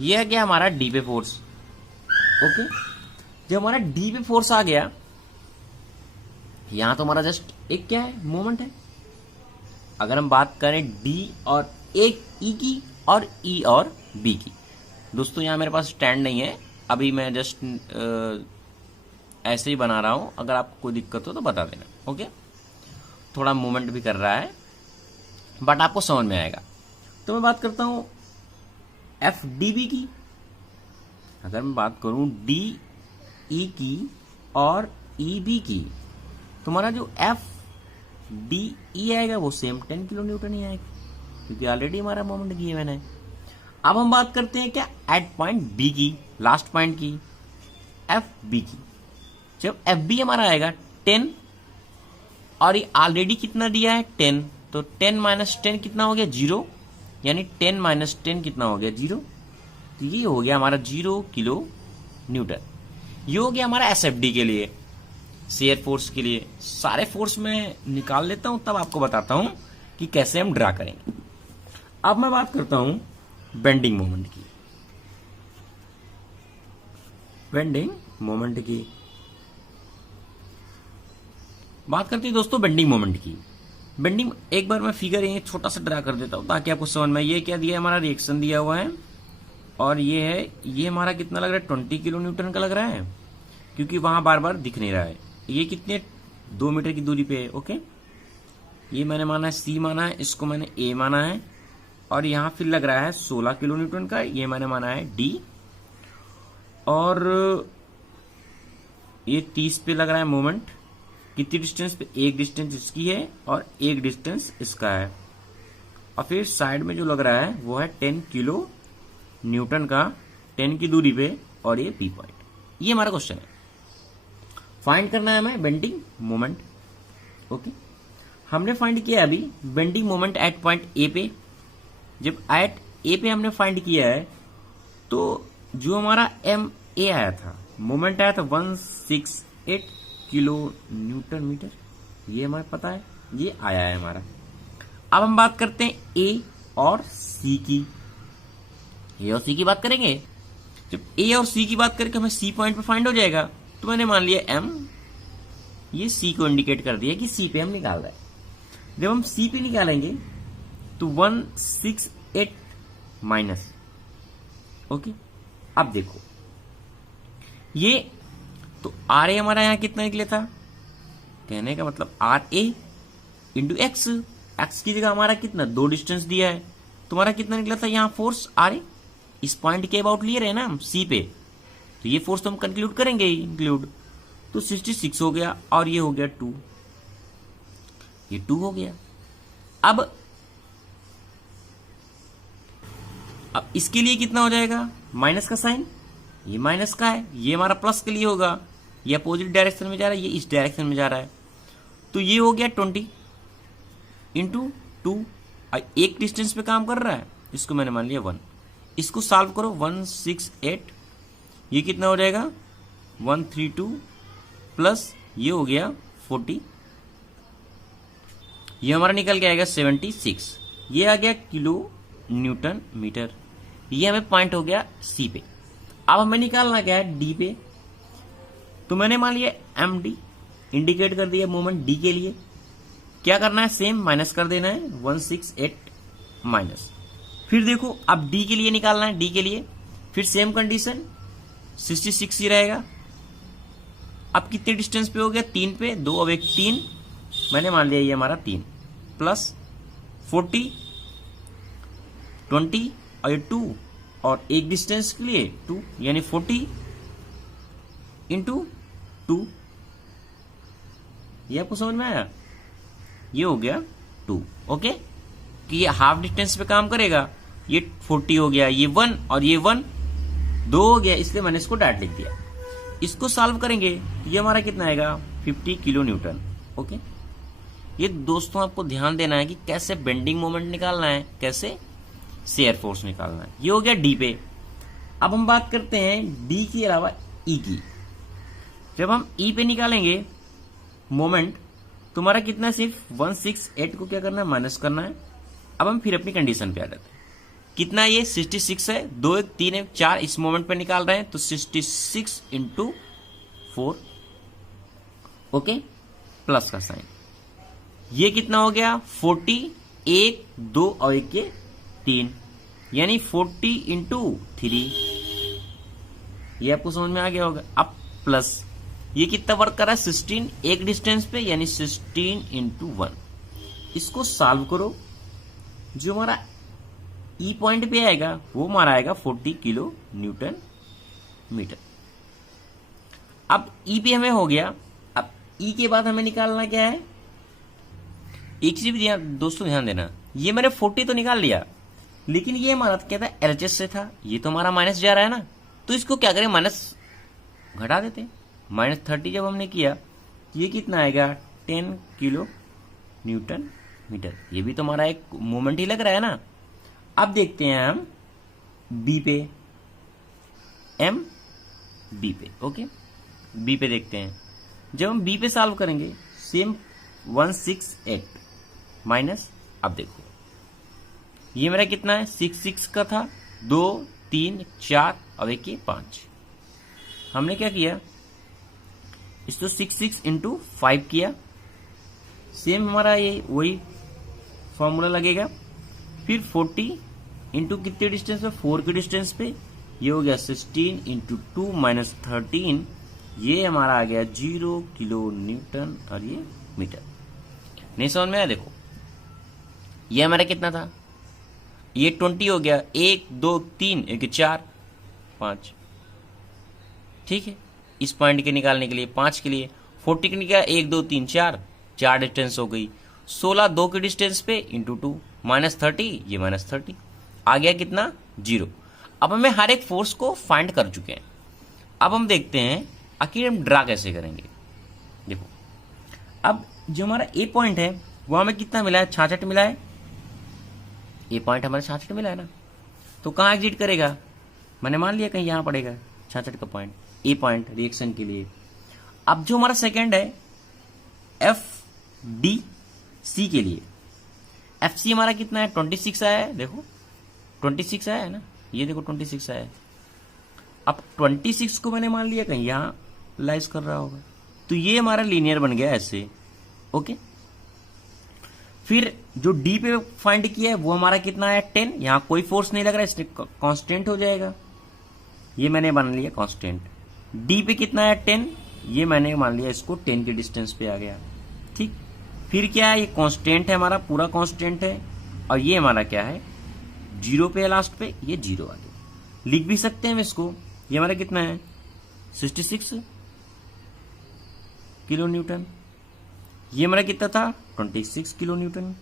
ये है क्या हमारा डी पे फोर्स, ओके। जब हमारा डी पे फोर्स आ गया यहां तो हमारा जस्ट एक क्या है, मोमेंट है। अगर हम बात करें डी और एक ई की और ई और बी की, दोस्तों यहां मेरे पास स्टैंड नहीं है, अभी मैं जस्ट ऐसे ही बना रहा हूं, अगर आपको कोई दिक्कत हो तो बता देना। ओके, थोड़ा मूवमेंट भी कर रहा है बट आपको समझ में आएगा। तो मैं बात करता हूं एफ डी बी की। अगर मैं बात करूं डी ई की और ई बी की, तुम्हारा जो एफ डी ई आएगा वो सेम 10 किलो न्यूटन ही आएगा, क्योंकि ऑलरेडी हमारा मोमेंट गिवन है। अब हम बात करते हैं क्या, एट पॉइंट बी की, लास्ट पॉइंट की, एफ बी की। जब एफ बी हमारा आएगा 10 और ये ऑलरेडी कितना दिया है 10, तो 10 माइनस 10 कितना हो गया 0, यानी 10 माइनस 10 कितना हो गया 0। तो ये हो गया हमारा 0 किलो न्यूटन। ये हो गया हमारा एस एफ डी के लिए, शेयर फोर्स के लिए। सारे फोर्स में निकाल लेता हूं, तब आपको बताता हूं कि कैसे हम ड्रा करेंगे। अब मैं बात करता हूं बेंडिंग मोमेंट की। बेंडिंग मोमेंट की बात करते हैं दोस्तों, बेंडिंग मोमेंट की। बेंडिंग, एक बार मैं फिगर ये छोटा सा ड्रा कर देता हूं ताकि आपको समझ में। ये क्या दिया है, हमारा रिएक्शन दिया हुआ है, और ये है, ये हमारा कितना लग रहा है 20 किलो न्यूटन का लग रहा है, क्योंकि वहां बार बार दिख नहीं रहा है। ये कितने 2 मीटर की दूरी पे है। ओके, ये मैंने माना है सी माना है, इसको मैंने ए माना है, और यहां फिर लग रहा है 16 किलो न्यूटन का, ये मैंने माना है डी, और ये 30 पे लग रहा है मोमेंट। कितनी डिस्टेंस पे, एक डिस्टेंस इसकी है और एक डिस्टेंस इसका है, और फिर साइड में जो लग रहा है वो है 10 किलो न्यूटन का 10 की दूरी पे, और ये पी पॉइंट। ये हमारा क्वेश्चन है, फाइंड करना है हमें बेंडिंग मोमेंट। ओके, हमने फाइंड किया अभी bending moment at point A पे। जब एट ए पे हमने फाइंड किया है, तो जो हमारा एम ए आया था, मोमेंट आया था 168 किलो न्यूटन मीटर, ये हमें पता है, ये आया है हमारा। अब हम बात करते हैं ए और सी की। ए और सी की बात करेंगे। जब ए और सी की बात करके हमें सी पॉइंट पे फाइंड हो जाएगा, तो मैंने मान लिया एम, ये सी को इंडिकेट कर दिया कि सी पे हम निकाल रहे हैं। जब हम सी पे निकालेंगे तो 168 माइनस। ओके, अब देखो ये तो आर ए हमारा यहां कितना निकले था, कहने का मतलब R A into X. X की जगह हमारा कितना 2 डिस्टेंस दिया है, तुम्हारा कितना निकला था यहाँ फोर्स आर ए, इस पॉइंट के अबाउट लिए रहे ना हम सी पे, तो ये फोर्स तो हम कंक्लूड करेंगे ही, इंक्लूड, तो 66 हो गया, और ये हो गया 2, ये 2 हो गया। अब इसके लिए कितना हो जाएगा, माइनस का साइन, ये माइनस का है, ये हमारा प्लस के लिए होगा, ये अपोजिट डायरेक्शन में जा रहा है, ये इस डायरेक्शन में जा रहा है, तो ये हो गया 20 इंटू 2, एक डिस्टेंस पे काम कर रहा है, इसको मैंने मान लिया 1। इसको सॉल्व करो, 168, ये कितना हो जाएगा 132 प्लस ये हो गया 40, ये हमारा निकल के आएगा 76, ये आ गया किलो न्यूटन मीटर। ये हमें पॉइंट हो गया सी पे। अब हमें निकालना क्या है डी पे, तो मैंने मान लिया एम डी, इंडिकेट कर दिया मोमेंट डी के लिए। क्या करना है, सेम माइनस कर देना है, 168 माइनस। फिर देखो अब डी के लिए निकालना है, डी के लिए फिर सेम कंडीशन, 66 ही रहेगा। अब कितने डिस्टेंस पे हो गया, 3 पे, 2 अब 1 3, मैंने मान लिया ये हमारा 3 प्लस 40 20 और ये 2, और एक डिस्टेंस के लिए 2, यानी 40 इंटू 2, ये आपको समझ में आया, ये हो गया 2। ओके, कि ये हाफ डिस्टेंस पे काम करेगा, ये 40 हो गया, ये 1 और ये 1 2 हो गया, इसलिए मैंने इसको डायरेक्ट लिख दिया। इसको सॉल्व करेंगे तो ये हमारा कितना आएगा 50 किलो न्यूटन। ओके, ये दोस्तों आपको ध्यान देना है कि कैसे बेंडिंग मोमेंट निकालना है, कैसे शेयर फोर्स निकालना है। ये हो गया डी पे। अब हम बात करते हैं डी के अलावा ई की। जब हम ई पे निकालेंगे मोमेंट, तुम्हारा कितना, सिर्फ 168 को क्या करना है, माइनस करना है। अब हम फिर अपनी कंडीशन पे आ जाते हैं, कितना ये 66 है, 2 1 3 1 4 इस मोमेंट पे निकाल रहे हैं, तो 66 इंटू 4, ओके, प्लस का साइन। ये कितना हो गया 40, 1 2 और 1 के 3, यानी 40 इंटू 3। ये आपको समझ में आ गया होगा। अब प्लस ये कितना वर्क कर रहा है 16 एक डिस्टेंस पे, यानी 16 इंटू 1। इसको सॉल्व करो, जो हमारा ई पॉइंट पे आएगा वो हमारा आएगा 40 किलो न्यूटन मीटर। अब ई पे हमें हो गया। अब ई के बाद हमें निकालना क्या है, एक चीज भी दोस्तों ध्यान देना, ये मैंने 40 तो निकाल लिया, लेकिन ये हमारा क्या था एलएचएस से था, ये तो हमारा माइनस जा रहा है ना, तो इसको क्या करें माइनस घटा देते हैं। -30 जब हमने किया ये कितना आएगा 10 किलो न्यूटन मीटर। ये भी तो हमारा एक मोमेंट ही लग रहा है ना। अब देखते हैं हम बी पे, एम बी पे, ओके बी पे देखते हैं। जब हम बी पे सॉल्व करेंगे सेम 168 माइनस, अब देखो ये मेरा कितना है 66 का था, 2 3 4 और 1 5। हमने क्या किया, इसको 66 इंटू 5 किया, सेम हमारा ये वही फॉर्मूला लगेगा। फिर 40 इंटू कितने डिस्टेंस पे 4 के डिस्टेंस पे, ये हो गया 16 इंटू 2 माइनस 13, ये हमारा आ गया 0 किलो न्यूटन और ये मीटर। नहीं समझ में आया, देखो ये हमारा कितना था, ये 20 हो गया, 1 2 3 1 4 5, ठीक है। इस पॉइंट के निकालने के लिए 5 के लिए 40 के निकाल 1 2 3 4 डिस्टेंस हो गई, 16 2 के डिस्टेंस पे इंटू 2 -30, ये -30 आ गया कितना 0। अब हमें हर एक फोर्स को फाइंड कर चुके हैं। अब हम देखते हैं आखिर हम ड्रा कैसे करेंगे। देखो अब जो हमारा ए पॉइंट है वो हमें कितना मिला है 66 मिला है, ए पॉइंट हमारे 66 मिला है ना, तो कहाँ एग्जिट करेगा, मैंने मान लिया कहीं यहां पड़ेगा 66 का पॉइंट, ए पॉइंट रिएक्शन के लिए। अब जो हमारा सेकंड है एफ डी सी के लिए, एफ सी हमारा कितना है 26 आया है, देखो 26 आया है ना, ये देखो 26 आया है। अब 26 को मैंने मान लिया कहीं यहां लाइज कर रहा होगा, तो ये हमारा लीनियर बन गया ऐसे, ओके। फिर जो डी पे फाइंड किया है वो हमारा कितना है 10, यहां कोई फोर्स नहीं लग रहा है इसलिए कांस्टेंट हो जाएगा, ये मैंने मान लिया कांस्टेंट। डी पे कितना है 10, ये मैंने मान लिया इसको 10 के डिस्टेंस पे आ गया, ठीक। फिर क्या है, ये कांस्टेंट है हमारा, पूरा कांस्टेंट है, और ये हमारा क्या है 0 पे है लास्ट पे, ये 0 आ गया। लिख भी सकते हैं हम इसको, ये हमारा कितना है 66 किलो न्यूटन, ये हमारा कितना था 26 किलो न्यूटन,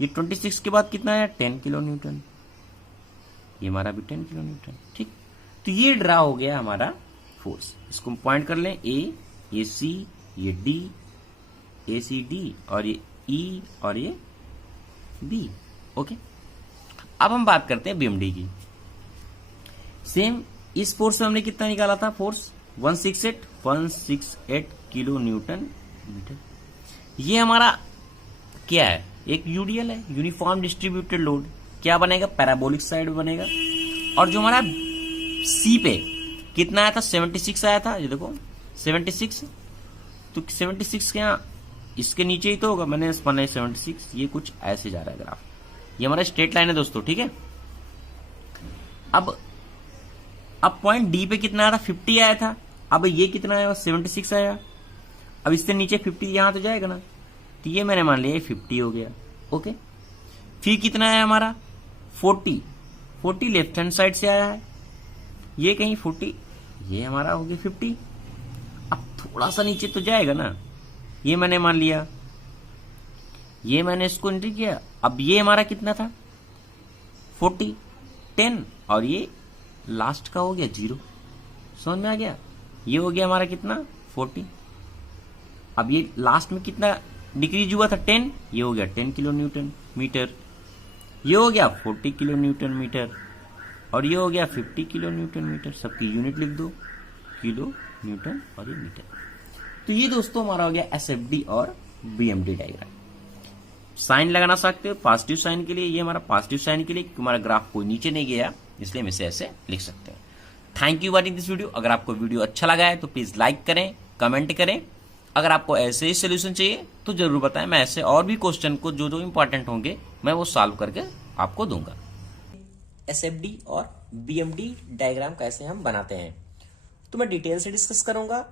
ये 26 के बाद कितना है 10 किलो न्यूटन, ये हमारा भी 10 किलो न्यूटन, ठीक। तो ये ड्रा हो गया हमारा फोर्स, इसको हम पॉइंट कर लें, ये सी, ये डी, ए सी डी, और ये ई और ये बी, ओके। अब हम बात करते हैं बीएमडी की। सेम इस फोर्स में हमने कितना निकाला था फोर्स 168 किलो न्यूटन मीटर। ये हमारा क्या है, एक यूडीएल है, यूनिफॉर्म डिस्ट्रीब्यूटेड लोड, क्या बनेगा पैराबोलिक साइड बनेगा। और जो हमारा सी पे कितना आया था 76 आया था, ये देखो 76, तो 76 के यहाँ इसके नीचे ही तो होगा, मैंने 76, ये कुछ ऐसे जा रहा है ग्राफ, ये हमारा स्ट्रेट लाइन है दोस्तों, ठीक है। अब पॉइंट डी पे कितना आया था 50 आया था, अब ये कितना आया 76 आया, अब इससे नीचे 50 यहां तो जाएगा ना, तो ये मैंने मान लिया 50 हो गया, ओके। फिर कितना आया हमारा 40 लेफ्ट हैंड साइड से आया है, ये कहीं 40, ये हमारा हो गया 50। अब थोड़ा सा नीचे तो जाएगा ना, ये मैंने मान लिया, ये मैंने इसको एंट्री किया। अब ये हमारा कितना था 40 10, और ये लास्ट का हो गया 0, समझ में आ गया। ये हो गया हमारा कितना 40, अब ये लास्ट में कितना डिक्रीज हुआ था 10, ये हो गया 10 किलो न्यूटन मीटर, ये हो गया 40 किलो न्यूटन मीटर, और ये हो गया 50 किलो न्यूटन मीटर। सबकी यूनिट लिख दो, किलो न्यूटन और ये मीटर। तो ये दोस्तों हमारा हो गया एसएफडी और बीएमडी डायग्राम। साइन लगाना सकते हो पॉजिटिव साइन के लिए, ये हमारा पॉजिटिव साइन के लिए, क्योंकि हमारा ग्राफ कोई नीचे नहीं गया, इसलिए हम इसे ऐसे लिख सकते हैं। Thank you watching this video. अगर आपको वीडियो अच्छा लगा है तो प्लीज लाइक करें, कमेंट करें, अगर आपको ऐसे ही सोल्यूशन चाहिए तो जरूर बताएं, मैं ऐसे और भी क्वेश्चन को जो जो इंपॉर्टेंट होंगे मैं वो सॉल्व करके आपको दूंगा। एसएफडी और बीएमडी डायग्राम कैसे हम बनाते हैं तो मैं डिटेल से डिस्कस करूंगा।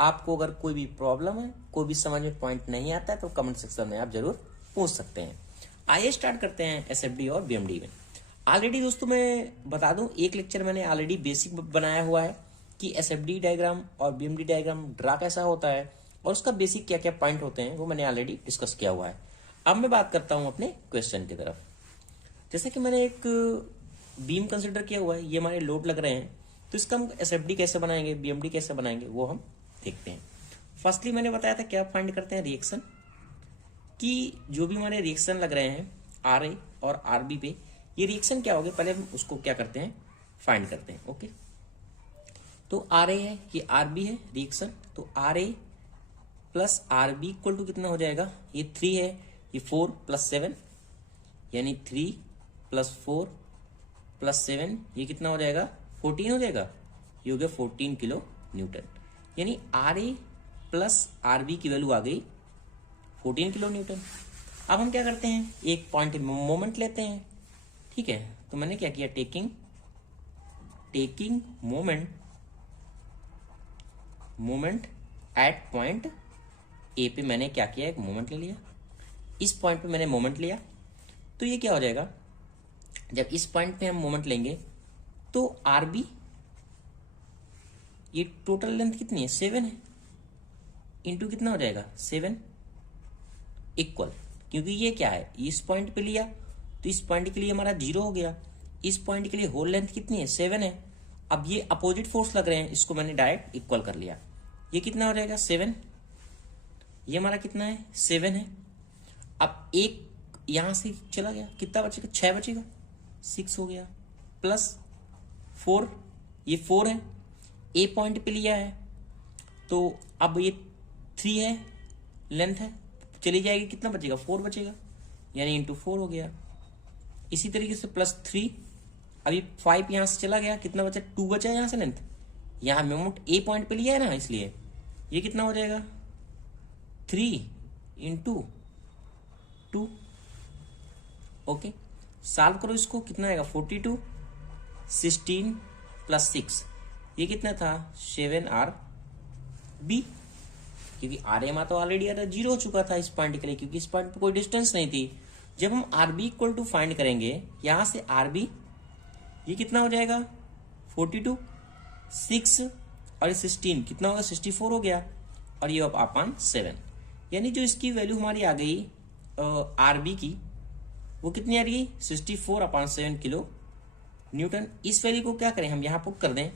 आपको अगर कोई भी प्रॉब्लम है, कोई भी समझ में पॉइंट नहीं आता है तो कमेंट सेक्शन में आप जरूर पूछ सकते हैं। आइए स्टार्ट करते हैं एसएफडी और बीएमडी में। ऑलरेडी दोस्तों मैं बता दूं, एक लेक्चर मैंने ऑलरेडी बेसिक बनाया हुआ है कि एसएफडी डायग्राम और बीएमडी डायग्राम ड्रा कैसा होता है और उसका बेसिक क्या क्या पॉइंट होते हैं वो मैंने ऑलरेडी डिस्कस किया हुआ है। अब मैं बात करता हूं अपने क्वेश्चन की तरफ। जैसे कि मैंने एक बीम कंसिडर किया हुआ है, ये हमारे लोड लग रहे हैं, तो इसका हम एसएफडी कैसे बनाएंगे, बीएमडी कैसे बनाएंगे वो हम देखते हैं। फर्स्टली मैंने बताया था क्या फाइंड करते हैं, रिएक्शन कि जो भी हमारे रिएक्शन लग रहे हैं आर ए और आर बी पे, ये रिएक्शन क्या होगा पहले हम उसको क्या करते हैं, फाइंड करते हैं। ओके, तो आर ए है, ये आर बी है रिएक्शन, तो R A plus R B equal to कितना हो जाएगा, ये 3 है, ये 4 प्लस 7 यानी 3 प्लस 4 प्लस 7 ये कितना हो जाएगा, 14 हो जाएगा। ये हो गया 14 किलो न्यूटन, यानी R A plus R B की वैल्यू आ गई 14 किलो न्यूटन। अब हम क्या करते हैं, एक पॉइंट मोमेंट लेते हैं, ठीक है। तो मैंने क्या किया, taking moment at point A पे मैंने क्या किया, एक मोमेंट ले लिया। इस पॉइंट पे मैंने मोमेंट लिया तो ये क्या हो जाएगा, जब इस पॉइंट पे हम मोमेंट लेंगे तो आर बी, ये टोटल लेंथ कितनी है, 7 है, इंटू कितना हो जाएगा 7 इक्वल, क्योंकि ये क्या है, इस पॉइंट पे लिया तो इस पॉइंट के लिए हमारा 0 हो गया, इस पॉइंट के लिए होल लेंथ कितनी है 7 है। अब ये अपोजिट फोर्स लग रहे हैं, इसको मैंने डायरेक्ट इक्वल कर लिया, ये कितना हो जाएगा 7, ये हमारा कितना है 7 है। अब एक यहां से चला गया, कितना बचेगा, 6 बचेगा, 6 हो गया, प्लस 4, ये 4 है, ए पॉइंट पे लिया है तो अब ये 3 है, लेंथ है, चली जाएगी, कितना बचेगा 4 बचेगा, यानी इंटू 4 हो गया। इसी तरीके से प्लस 3, अभी 5 यहां से चला गया, कितना बचा, 2 बचा यहां से लेंथ, यहां मोमेंट ए पॉइंट पे लिया है ना, इसलिए ये कितना हो जाएगा 3 इंटू 2। ओके, सॉल्व करो इसको, कितना आएगा 42, 16 प्लस 6 ये कितना था 7 आर बी, क्योंकि आर एम तो ऑलरेडी 0 हो चुका था इस पॉइंट के लिए, क्योंकि इस पॉइंट पे कोई डिस्टेंस नहीं थी। जब हम R B equal to find करेंगे यहां से आर बी, ये कितना हो जाएगा 42, 6 और 16 कितना होगा 64 हो गया, और ये अपन 7, यानी जो इसकी वैल्यू हमारी आ गई आर बी की, वो कितनी आ रही 64/7 किलो न्यूटन। इस वैल्यू को क्या करें हम यहाँ पुट कर दें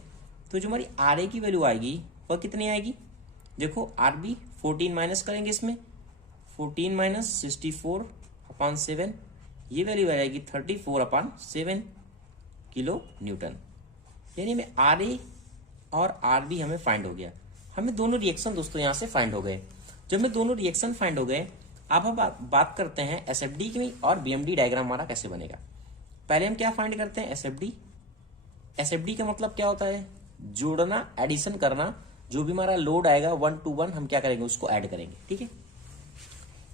तो जो हमारी आर ए की वैल्यू आएगी वह कितनी आएगी, देखो आर बी 14 माइनस करेंगे इसमें, 14 माइनस 64/7 ये वैल्यू आ जाएगी 34/7 किलो न्यूटन। यानी में आर ए और आर बी हमें फाइंड हो गया। हमें दोनों रिएक्शन दोस्तों यहाँ से फाइंड हो गए। जब हमें दोनों रिएक्शन फाइंड हो गए, अब हम बात करते हैं एसएफडी की और बीएमडी डायग्राम हमारा कैसे बनेगा। पहले हम क्या फाइंड करते हैं, एसएफडी। एसएफडी का मतलब क्या होता है, जोड़ना, एडिशन करना, जो भी हमारा लोड आएगा 1 to 1 हम क्या करेंगे उसको ऐड करेंगे, ठीक है।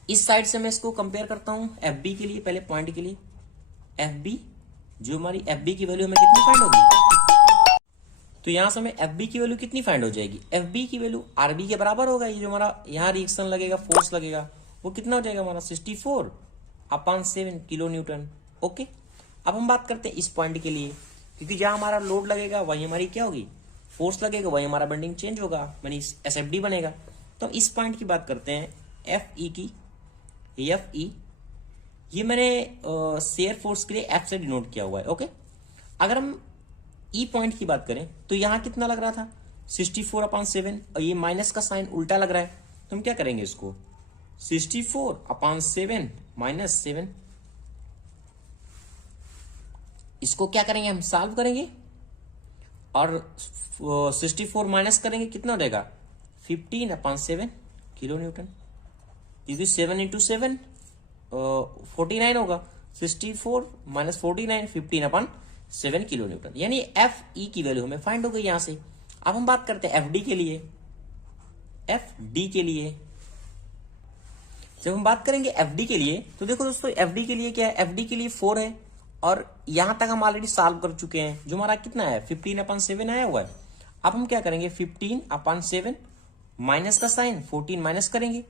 इस साइड से मैं इसको कंपेयर करता हूं एफबी के लिए, पहले पॉइंट के लिए एफबी, जो हमारी एफबी की वैल्यू हमें कितनी फाइंड होगी, तो यहां से हमें एफबी की वैल्यू कितनी फाइंड हो जाएगी, एफबी की वैल्यू आरबी के बराबर होगा। ये जो हमारा यहाँ रिएक्शन लगेगा, फोर्स लगेगा, वो कितना हो जाएगा हमारा 64/7 किलो न्यूटन। ओके, अब हम बात करते हैं इस पॉइंट के लिए, क्योंकि जहां हमारा लोड लगेगा वही हमारी क्या होगी, फोर्स लगेगा, वही हमारा बेंडिंग चेंज होगा, यानी एसएफडी बनेगा। तो हम इस पॉइंट की बात करते हैं एफ ई की। एफ ई ये मैंने शेयर फोर्स के लिए एफ से डिनोट किया हुआ है। ओके, अगर हम ई पॉइंट की बात करें तो यहां कितना लग रहा था 64/7, और ये माइनस का साइन उल्टा लग रहा है, तो हम क्या करेंगे इसको 64/7 माइनस 7, इसको क्या करेंगे हम सॉल्व करेंगे, और 64 माइनस करेंगे, कितना हो जाएगा 15/7 किलो न्यूटन, क्योंकि 7 × 7 49 होगा, 64 माइनस 49 15/7 किलो न्यूटन, यानी एफ ई की वैल्यू हमें फाइंड हो गई यहां से। अब हम बात करते हैं एफ डी के लिए। एफ डी के लिए, जब हम बात करेंगे एफ डी के लिए तो देखो दोस्तों एफ डी के लिए क्या है, एफ डी के लिए 4 है और यहां तक हम ऑलरेडी सॉल्व कर चुके हैं। जो हमारा कितना है 15/7 आया हुआ है। अब हम क्या करेंगे 15/7 माइनस का साइन 14 माइनस करेंगे,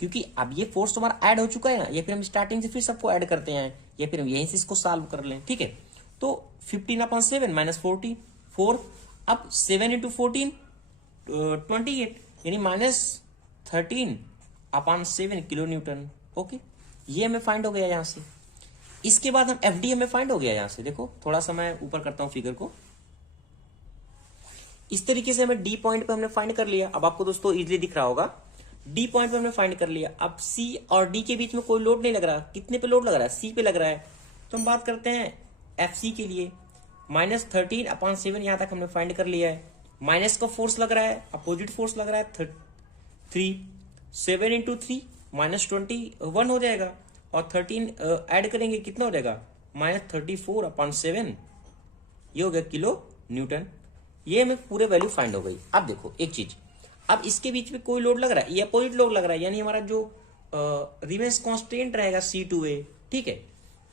क्योंकि अब ये फोर्स हमारा ऐड हो चुका है ना, या फिर हम स्टार्टिंग से फिर सबको ऐड करते हैं या फिर हम यहीं से इसको सॉल्व कर लें। ठीक है, तो 15/7 माइनस 14 4, अब 7 इंटू 14 28 यानी -13/7 किलो न्यूटन। ओके, ये हमें फाइंड हो गया यहां से। इसके बाद हम एफ डी हमें फाइंड हो गया यहां से। देखो थोड़ा सा मैं ऊपर करता हूं फिगर को, इस तरीके से हमें डी पॉइंट पे हमने फाइंड कर लिया। अब आपको दोस्तों इजीली दिख रहा होगा, डी पॉइंट पे हमने फाइंड कर लिया। अब सी और डी के बीच में कोई लोड नहीं लग रहा। कितने पे लोड लग रहा है, सी पे लग रहा है। तो हम बात करते हैं एफ सी के लिए, -13/7 यहां तक हमने फाइंड कर लिया है। माइनस का फोर्स लग रहा है, अपोजिट फोर्स लग रहा है 3, 7 इंटू 3 -21 हो जाएगा और 13 ऐड करेंगे कितना हो जाएगा -34/7, ये हो गया किलो न्यूटन। ये हमें पूरे वैल्यू फाइंड हो गई। अब देखो एक चीज, अब इसके बीच में कोई लोड लग रहा है, ये अपोजिट लोड लग रहा है, यानी हमारा जो रिमेंस कांस्टेंट रहेगा C2A। ठीक है,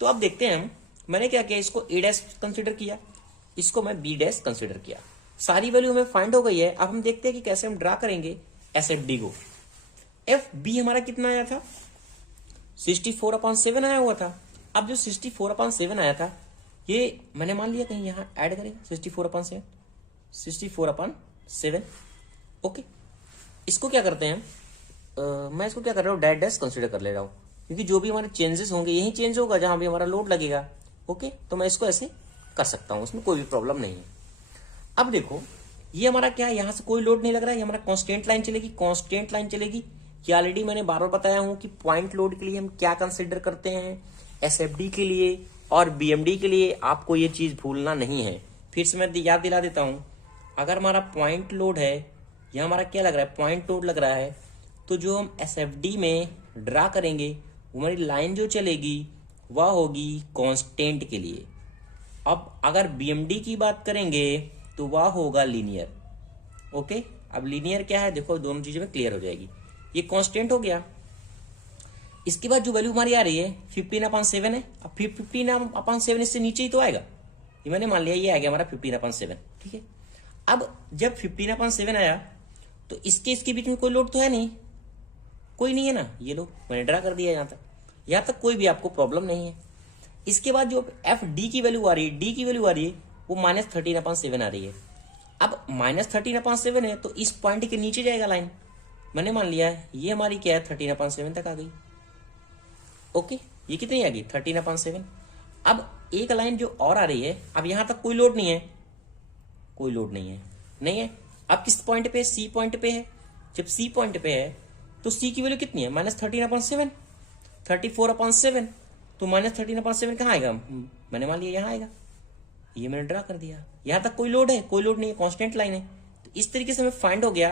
तो अब देखते हैं हम, मैंने क्या किया, इसको A' कंसिडर किया, इसको मैं B' कंसिडर किया। सारी वैल्यू हमें फाइंड हो गई है। अब हम देखते हैं कि कैसे हम ड्रा करेंगे SFD को। FB हमारा कितना आया था 64/7 आया हुआ था। अब जो 64/7 आया था ये मैंने मान लिया कहीं यहां ऐड करेगा 64/7। ओके, इसको क्या करते हैं मैं इसको क्या कर रहा हूँ डैश कंसिडर कर ले रहा हूँ, क्योंकि जो भी हमारे चेंजेस होंगे यही चेंज होगा जहां भी हमारा लोड लगेगा। ओके, तो मैं इसको ऐसे कर सकता हूं, इसमें कोई भी प्रॉब्लम नहीं है। अब देखो ये हमारा क्या है, यहां से कोई लोड नहीं लग रहा है, ये हमारा कांस्टेंट लाइन चलेगी, कांस्टेंट लाइन चलेगी। ये ऑलरेडी मैंने बार बार बताया हूं कि पॉइंट लोड के लिए हम क्या कंसिडर करते हैं, एसएफडी के लिए और बीएमडी के लिए आपको ये चीज भूलना नहीं है। फिर से मैं याद दिला देता हूं, अगर हमारा पॉइंट लोड है, यहां हमारा क्या लग रहा है पॉइंट लोड लग रहा है, तो जो हम एसएफडी में ड्रा करेंगे वो हमारी लाइन जो चलेगी वह होगी कांस्टेंट के लिए। अब अगर बीएमडी की बात करेंगे तो वह होगा लीनियर। ओके, अब लीनियर क्या है देखो, दोनों चीजें में क्लियर हो जाएगी। ये कांस्टेंट हो गया। इसके बाद जो वैल्यू हमारी आ रही है 15/7 है। अब 15/7 इससे नीचे ही तो आएगा, ये मैंने मान लिया ये आ गया हमारा 15/7। ठीक है, अब जब 15/7 आया तो इसके बीच में कोई लोड तो है नहीं, कोई नहीं है ना, ये लो मैंने ड्रा कर दिया। यहां तक कोई भी आपको प्रॉब्लम नहीं है। इसके बाद जो एफ डी की वैल्यू आ रही है, डी की वैल्यू आ रही है वो -13/7 आ रही है। अब -13/7 है तो इस पॉइंट के नीचे जाएगा लाइन, मैंने मान लिया है ये हमारी क्या है 13/7 तक आ गई। ओके, ये कितनी आ गई 13/7। अब एक लाइन जो और आ रही है, अब यहां तक कोई लोड नहीं है, कोई लोड नहीं है, नहीं है। अब किस पॉइंट पे, सी पॉइंट पे है। जब सी पॉइंट पे है तो सी की वैल्यू कितनी है -13/7, 34/7। तो -13/7 कहाँ आएगा, मैंने मान लिया यहाँ आएगा, ये मैंने ड्रा कर दिया। यहां तक कोई लोड है, कोई लोड नहीं है, कांस्टेंट लाइन है। तो इस तरीके से हमें फाइंड हो गया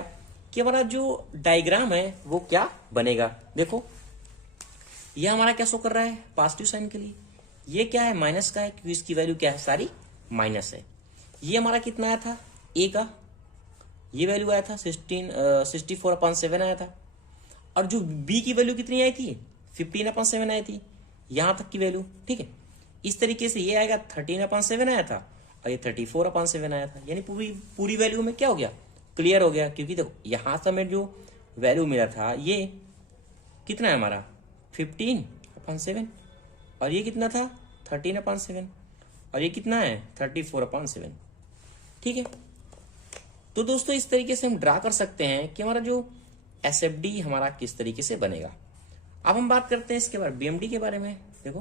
कि हमारा जो डायग्राम है वो क्या बनेगा। देखो ये हमारा क्या शो कर रहा है पॉजिटिव साइन के लिए, ये क्या है माइनस का है, क्योंकि इसकी वैल्यू क्या है सारी माइनस है। ये हमारा कितना आया था ए का, ये वैल्यू आया था 64/7 आया था। और जो बी की वैल्यू कितनी आई थी 15/7 आई थी, यहां तक की वैल्यू। ठीक है, इस तरीके से ये आएगा 13/7 आया था और ये 34/7 आया था, यानी पूरी वैल्यू में क्या हो गया क्लियर हो गया। क्योंकि देखो यहां से हमें जो वैल्यू मिला था ये कितना है हमारा 15/7 और ये कितना था 13/7 और ये कितना है 34/7। ठीक है, तो दोस्तों इस तरीके से हम ड्रा कर सकते हैं कि हमारा जो एसएफडी हमारा किस तरीके से बनेगा। अब हम बात करते हैं इसके बाद बीएमडी के बारे में। देखो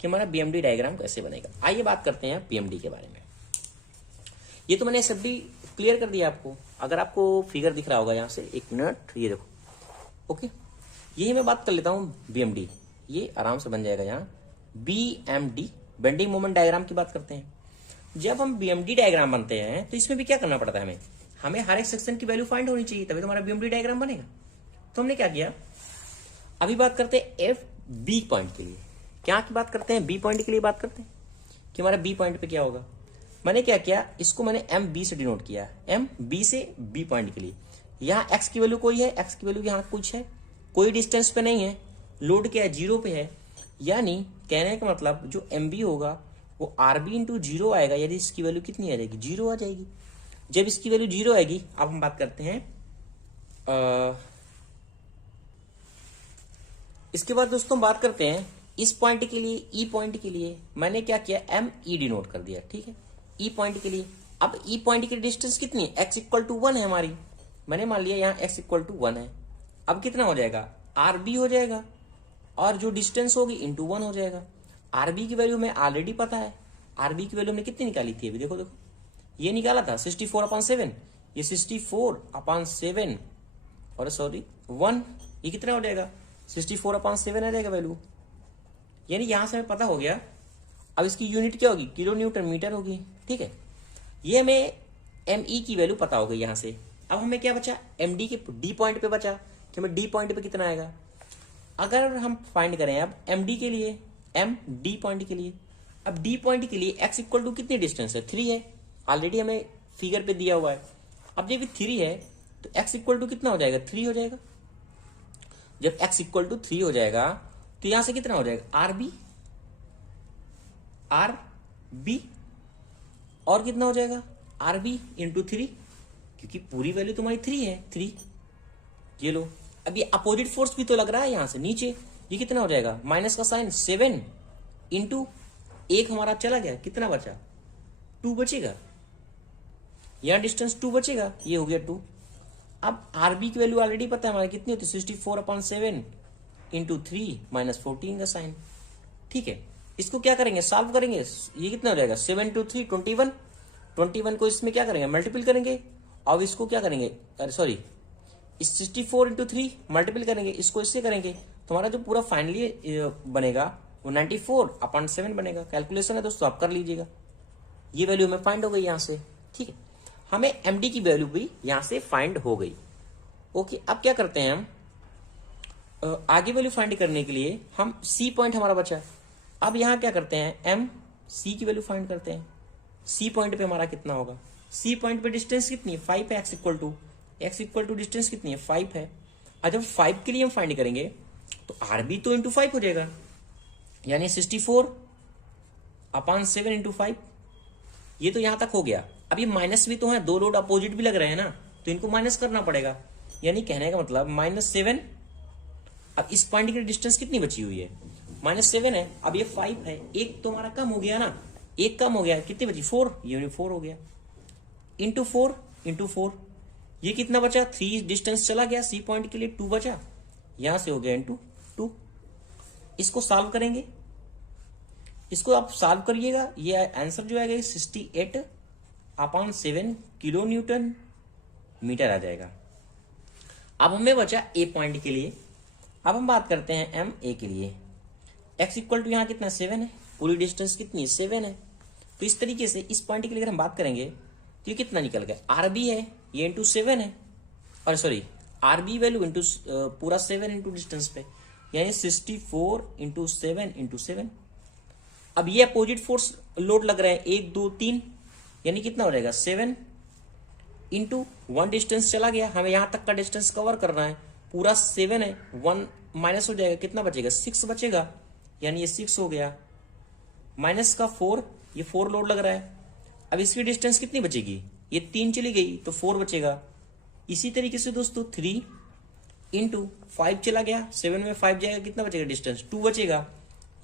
कि हमारा बीएमडी डायग्राम कैसे बनेगा। आइए बात करते हैं बीएमडी के बारे में। ये तो मैंने एसएफडी क्लियर कर दिया आपको। अगर आपको फिगर दिख रहा होगा यहाँ से, एक मिनट, ये देखो। ओके, यही मैं बात कर लेता हूँ बीएमडी, ये आराम से बन जाएगा। यहाँ बीएमडी बेंडिंग मोमेंट डायग्राम की बात करते हैं। जब हम बीएमडी डायग्राम बनते हैं तो इसमें भी क्या करना पड़ता है, हमें हर एक सेक्शन की वैल्यू फाइंड होनी चाहिए, तभी तो हमारा बीएमडी डायग्राम बनेगा। तो हमने क्या किया, अभी बात करते हैं एफ बी पॉइंट के लिए। क्या की बात करते हैं, बी पॉइंट के लिए बात करते हैं कि हमारा बी पॉइंट पे क्या होगा। मैंने क्या किया, इसको मैंने एम बी से डिनोट किया, एम बी से बी पॉइंट के लिए। यहाँ एक्स की वैल्यू कोई है, एक्स की वैल्यू यहाँ कुछ है, कोई डिस्टेंस पे नहीं है, लोड क्या है, 0 पे है। यानी कहने का मतलब जो एम बी होगा वो आर बी इंटू 0 आएगा, यदि इसकी वैल्यू कितनी आ जाएगी, 0 आ जाएगी। जब इसकी वैल्यू 0 आएगी, अब हम बात करते हैं इसके बाद दोस्तों बात करते हैं इस पॉइंट के लिए, ई पॉइंट के लिए मैंने क्या किया, एम ई डिनोट कर दिया, ठीक है, ई पॉइंट के लिए। अब ई पॉइंट की डिस्टेंस कितनी है, एक्स इक्वल टू 1 है हमारी, मैंने मान लिया यहाँ एक्स इक्वल टू 1 है। अब कितना हो जाएगा, आर बी हो जाएगा, और जो डिस्टेंस होगी इंटू 1 हो जाएगा। आर बी की वैल्यू में ऑलरेडी पता है, आर बी की वैल्यू हमने कितनी निकाली थी, अभी देखो देखो, ये निकाला था 64/7, ये 64/7 और सॉरी 1, ये कितना हो जाएगा, 64/7 आ जाएगा वैल्यू। यानी यहां से हमें पता हो गया। अब इसकी यूनिट क्या होगी, किलो न्यूटन मीटर होगी, ठीक है। ये हमें एम ई की वैल्यू पता हो गई यहां से। अब हमें क्या बचा, एम डी के डी पॉइंट पे बचा कि हमें डी पॉइंट पे कितना आएगा। अगर हम फाइंड करें अब एम डी के लिए, एम डी पॉइंट के लिए, अब डी पॉइंट के लिए एक्स इक्वल टू कितनी डिस्टेंस है, 3 है, ऑलरेडी हमें फिगर पे दिया हुआ है। अब जब 3 है तो एक्स इक्वल टू कितना हो जाएगा, 3 हो जाएगा। जब x इक्वल टू 3 हो जाएगा तो यहां से कितना हो जाएगा, आर बी और कितना हो जाएगा, आर बी इंटू 3, क्योंकि पूरी वैल्यू तुम्हारी 3 है, 3 ये लो। अब ये अपोजिट फोर्स भी तो लग रहा है यहां से नीचे, ये कितना हो जाएगा, माइनस का साइन 7 इंटू 1 हमारा चला गया, कितना बचा, 2 बचेगा, यहां डिस्टेंस 2 बचेगा, ये हो गया 2। अब आरबी की वैल्यू ऑलरेडी पता है हमारी कितनी होती है, 64/7 इंटू 3 माइनस 14 का साइन, ठीक है। इसको क्या करेंगे, सॉल्व करेंगे, ये कितना हो जाएगा, 7 इंटू 3 21, 21 को इसमें क्या करेंगे, मल्टीपल करेंगे। अब इसको क्या करेंगे, अरे सॉरी, इस 64 इंटू 3 मल्टीपल करेंगे, इसको इससे करेंगे, तो हमारा जो पूरा फाइनली बनेगा वो 94/7 बनेगा। कैलकुलेशन है दोस्तों, आप कर लीजिएगा। ये वैल्यू हमें फाइंड हो गई यहां से, ठीक है। हमें एमडी की वैल्यू भी यहां से फाइंड हो गई। ओके, अब क्या करते हैं हम, आगे वैल्यू फाइंड करने के लिए हम सी पॉइंट हमारा बचा है। अब यहां क्या करते हैं, एम सी की वैल्यू फाइंड करते हैं। सी पॉइंट पे हमारा कितना होगा, सी पॉइंट पे डिस्टेंस कितनी है, 5 है, एक्स इक्वल टू डिस्टेंस कितनी है, 5 है। और जब 5 के लिए हम फाइंड करेंगे तो आरबी तो इंटू 5 हो जाएगा, यानी 64/7 इंटू 5, ये तो यहां तक हो गया। अब ये माइनस भी तो है, दो लोड अपोजिट भी लग रहे हैं ना, तो इनको माइनस करना पड़ेगा। यानी कहने का मतलब -7। अब इस पॉइंट की डिस्टेंस कितनी बची हुई है, -7 है। अब ये 5 है, एक तो हमारा कम हो गया ना, एक कम हो गया, कितनी बची, 4, ये 4 हो गया, इंटू 4, ये कितना बचा, 3 डिस्टेंस चला गया, सी पॉइंट के लिए 2 बचा, यहां से हो गया इंटू 2। इसको सॉल्व करेंगे, इसको आप सॉल्व करिएगा, ये आंसर जो आएगा 68/7 किलो न्यूटन मीटर आ जाएगा। अब हमें बचा ए पॉइंट के लिए। अब हम बात करते हैं एम ए के लिए। एक्स इक्वल टू यहाँ कितना, 7 है, पूरी डिस्टेंस कितनी है, 7 है। तो इस तरीके से इस पॉइंट के लिए अगर हम बात करेंगे तो ये कितना निकल गया, आर बी है, ये इंटू 7 है, और sorry R B value into पूरा 7 इंटू डिस्टेंस पे, यानी 64/7 अब ये अपोजिट फोर्स लोड लग रहा है, 1 2 3, यानी कितना हो जाएगा, 7 इंटू 1 डिस्टेंस चला गया, हमें यहां तक का डिस्टेंस कवर करना है, पूरा 7 है, 1 माइनस हो जाएगा, कितना बचेगा, 6 बचेगा, यानी ये 6 हो गया, माइनस का 4, ये 4 लोड लग रहा है। अब इसकी डिस्टेंस कितनी बचेगी, ये 3 चली गई तो 4 बचेगा। इसी तरीके से दोस्तों 3 इंटू 5 चला गया, 7 में 5 जाएगा, कितना बचेगा डिस्टेंस, 2 बचेगा,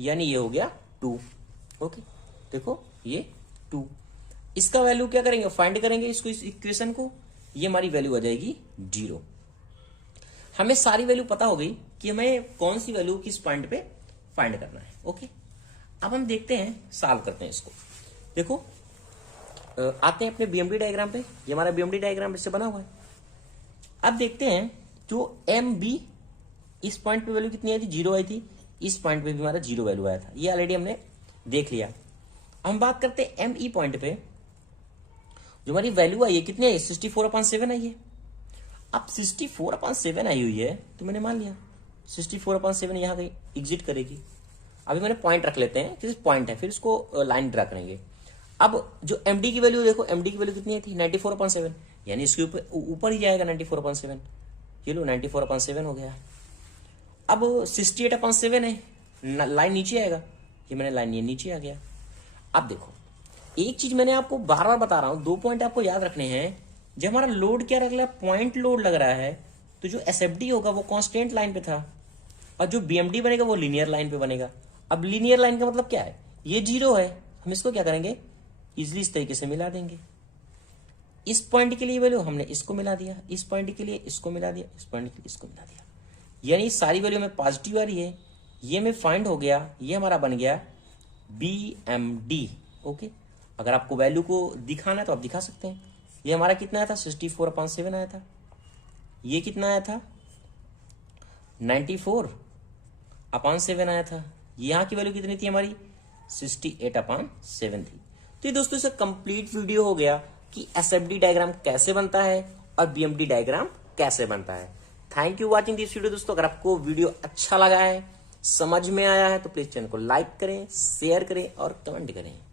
यानी ये हो गया 2। ओके, देखो ये 2। इसका वैल्यू क्या करेंगे, फाइंड करेंगे इसको, इस इक्वेशन को, ये हमारी वैल्यू आ जाएगी 0। हमें सारी वैल्यू पता हो गई कि हमें कौन सी वैल्यू किस पॉइंट पे फाइंड करना है। ओके, अब हम देखते हैं, सॉल्व करते हैं इसको। देखो आते हैं अपने बीएमडी डायग्राम पे, ये हमारा बीएमडी डायग्राम इससे बना हुआ है। अब देखते हैं जो एम बी, इस पॉइंट पे वैल्यू कितनी आई थी, 0 आई थी, इस पॉइंट पे भी हमारा 0 वैल्यू आया था, ये ऑलरेडी हमने देख लिया। हम बात करते हैं एम ई पॉइंट पे, जो हमारी वैल्यू आई है कितनी आई, 64/7 आई है। अब 64/7 आई हुई है तो मैंने मान लिया 64/7 यहां कहीं एग्जिट करेगी। अभी मैंने पॉइंट रख लेते हैं, फिर पॉइंट है, फिर इसको लाइन ड्रा करेंगे। अब जो एमडी की वैल्यू देखो, एमडी की वैल्यू कितनी आई थी, 94/7, यानी इसके ऊपर ही जाएगा 94/7। ये लो 94/7 हो गया। अब 68/7 है, लाइन नीचे आएगा, ये मैंने लाइन ये नीचे आ गया। अब देखो एक चीज मैंने आपको बार बार बता रहा हूं, 2 पॉइंट आपको याद रखने हैं। जब हमारा लोड क्या लग रहा है, पॉइंट लोड लग रहा है, तो जो SFD होगा वो कांस्टेंट लाइन पे था, और जो BMD बनेगा वो लीनियर लाइन पे बनेगा। अब लीनियर लाइन का मतलब क्या है, ये 0 है, हम इसको क्या करेंगे, इजिली इस तरीके से मिला देंगे। इस पॉइंट के लिए वैल्यू हमने इसको मिला दिया, इस पॉइंट के लिए इसको मिला दिया, इस पॉइंट के लिए इसको मिला दिया, यानी सारी वैल्यू में पॉजिटिव आ रही है। ये में फाइंड हो गया, ये हमारा बन गया BMD। ओके, अगर आपको वैल्यू को दिखाना है तो आप दिखा सकते हैं। ये हमारा कितना आया था, 64/7 आया था। ये कितना आया था, 94/7 आया था। यहाँ की वैल्यू कितनी थी हमारी, 68/7 थी। तो ये दोस्तों इसका कंप्लीट वीडियो हो गया कि SFD डायग्राम कैसे बनता है और BMD डायग्राम कैसे बनता है। Thank you watching this video दोस्तों। अगर आपको वीडियो अच्छा लगा है, समझ में आया है, तो प्लीज चैनल को लाइक करें, शेयर करें और कमेंट करें।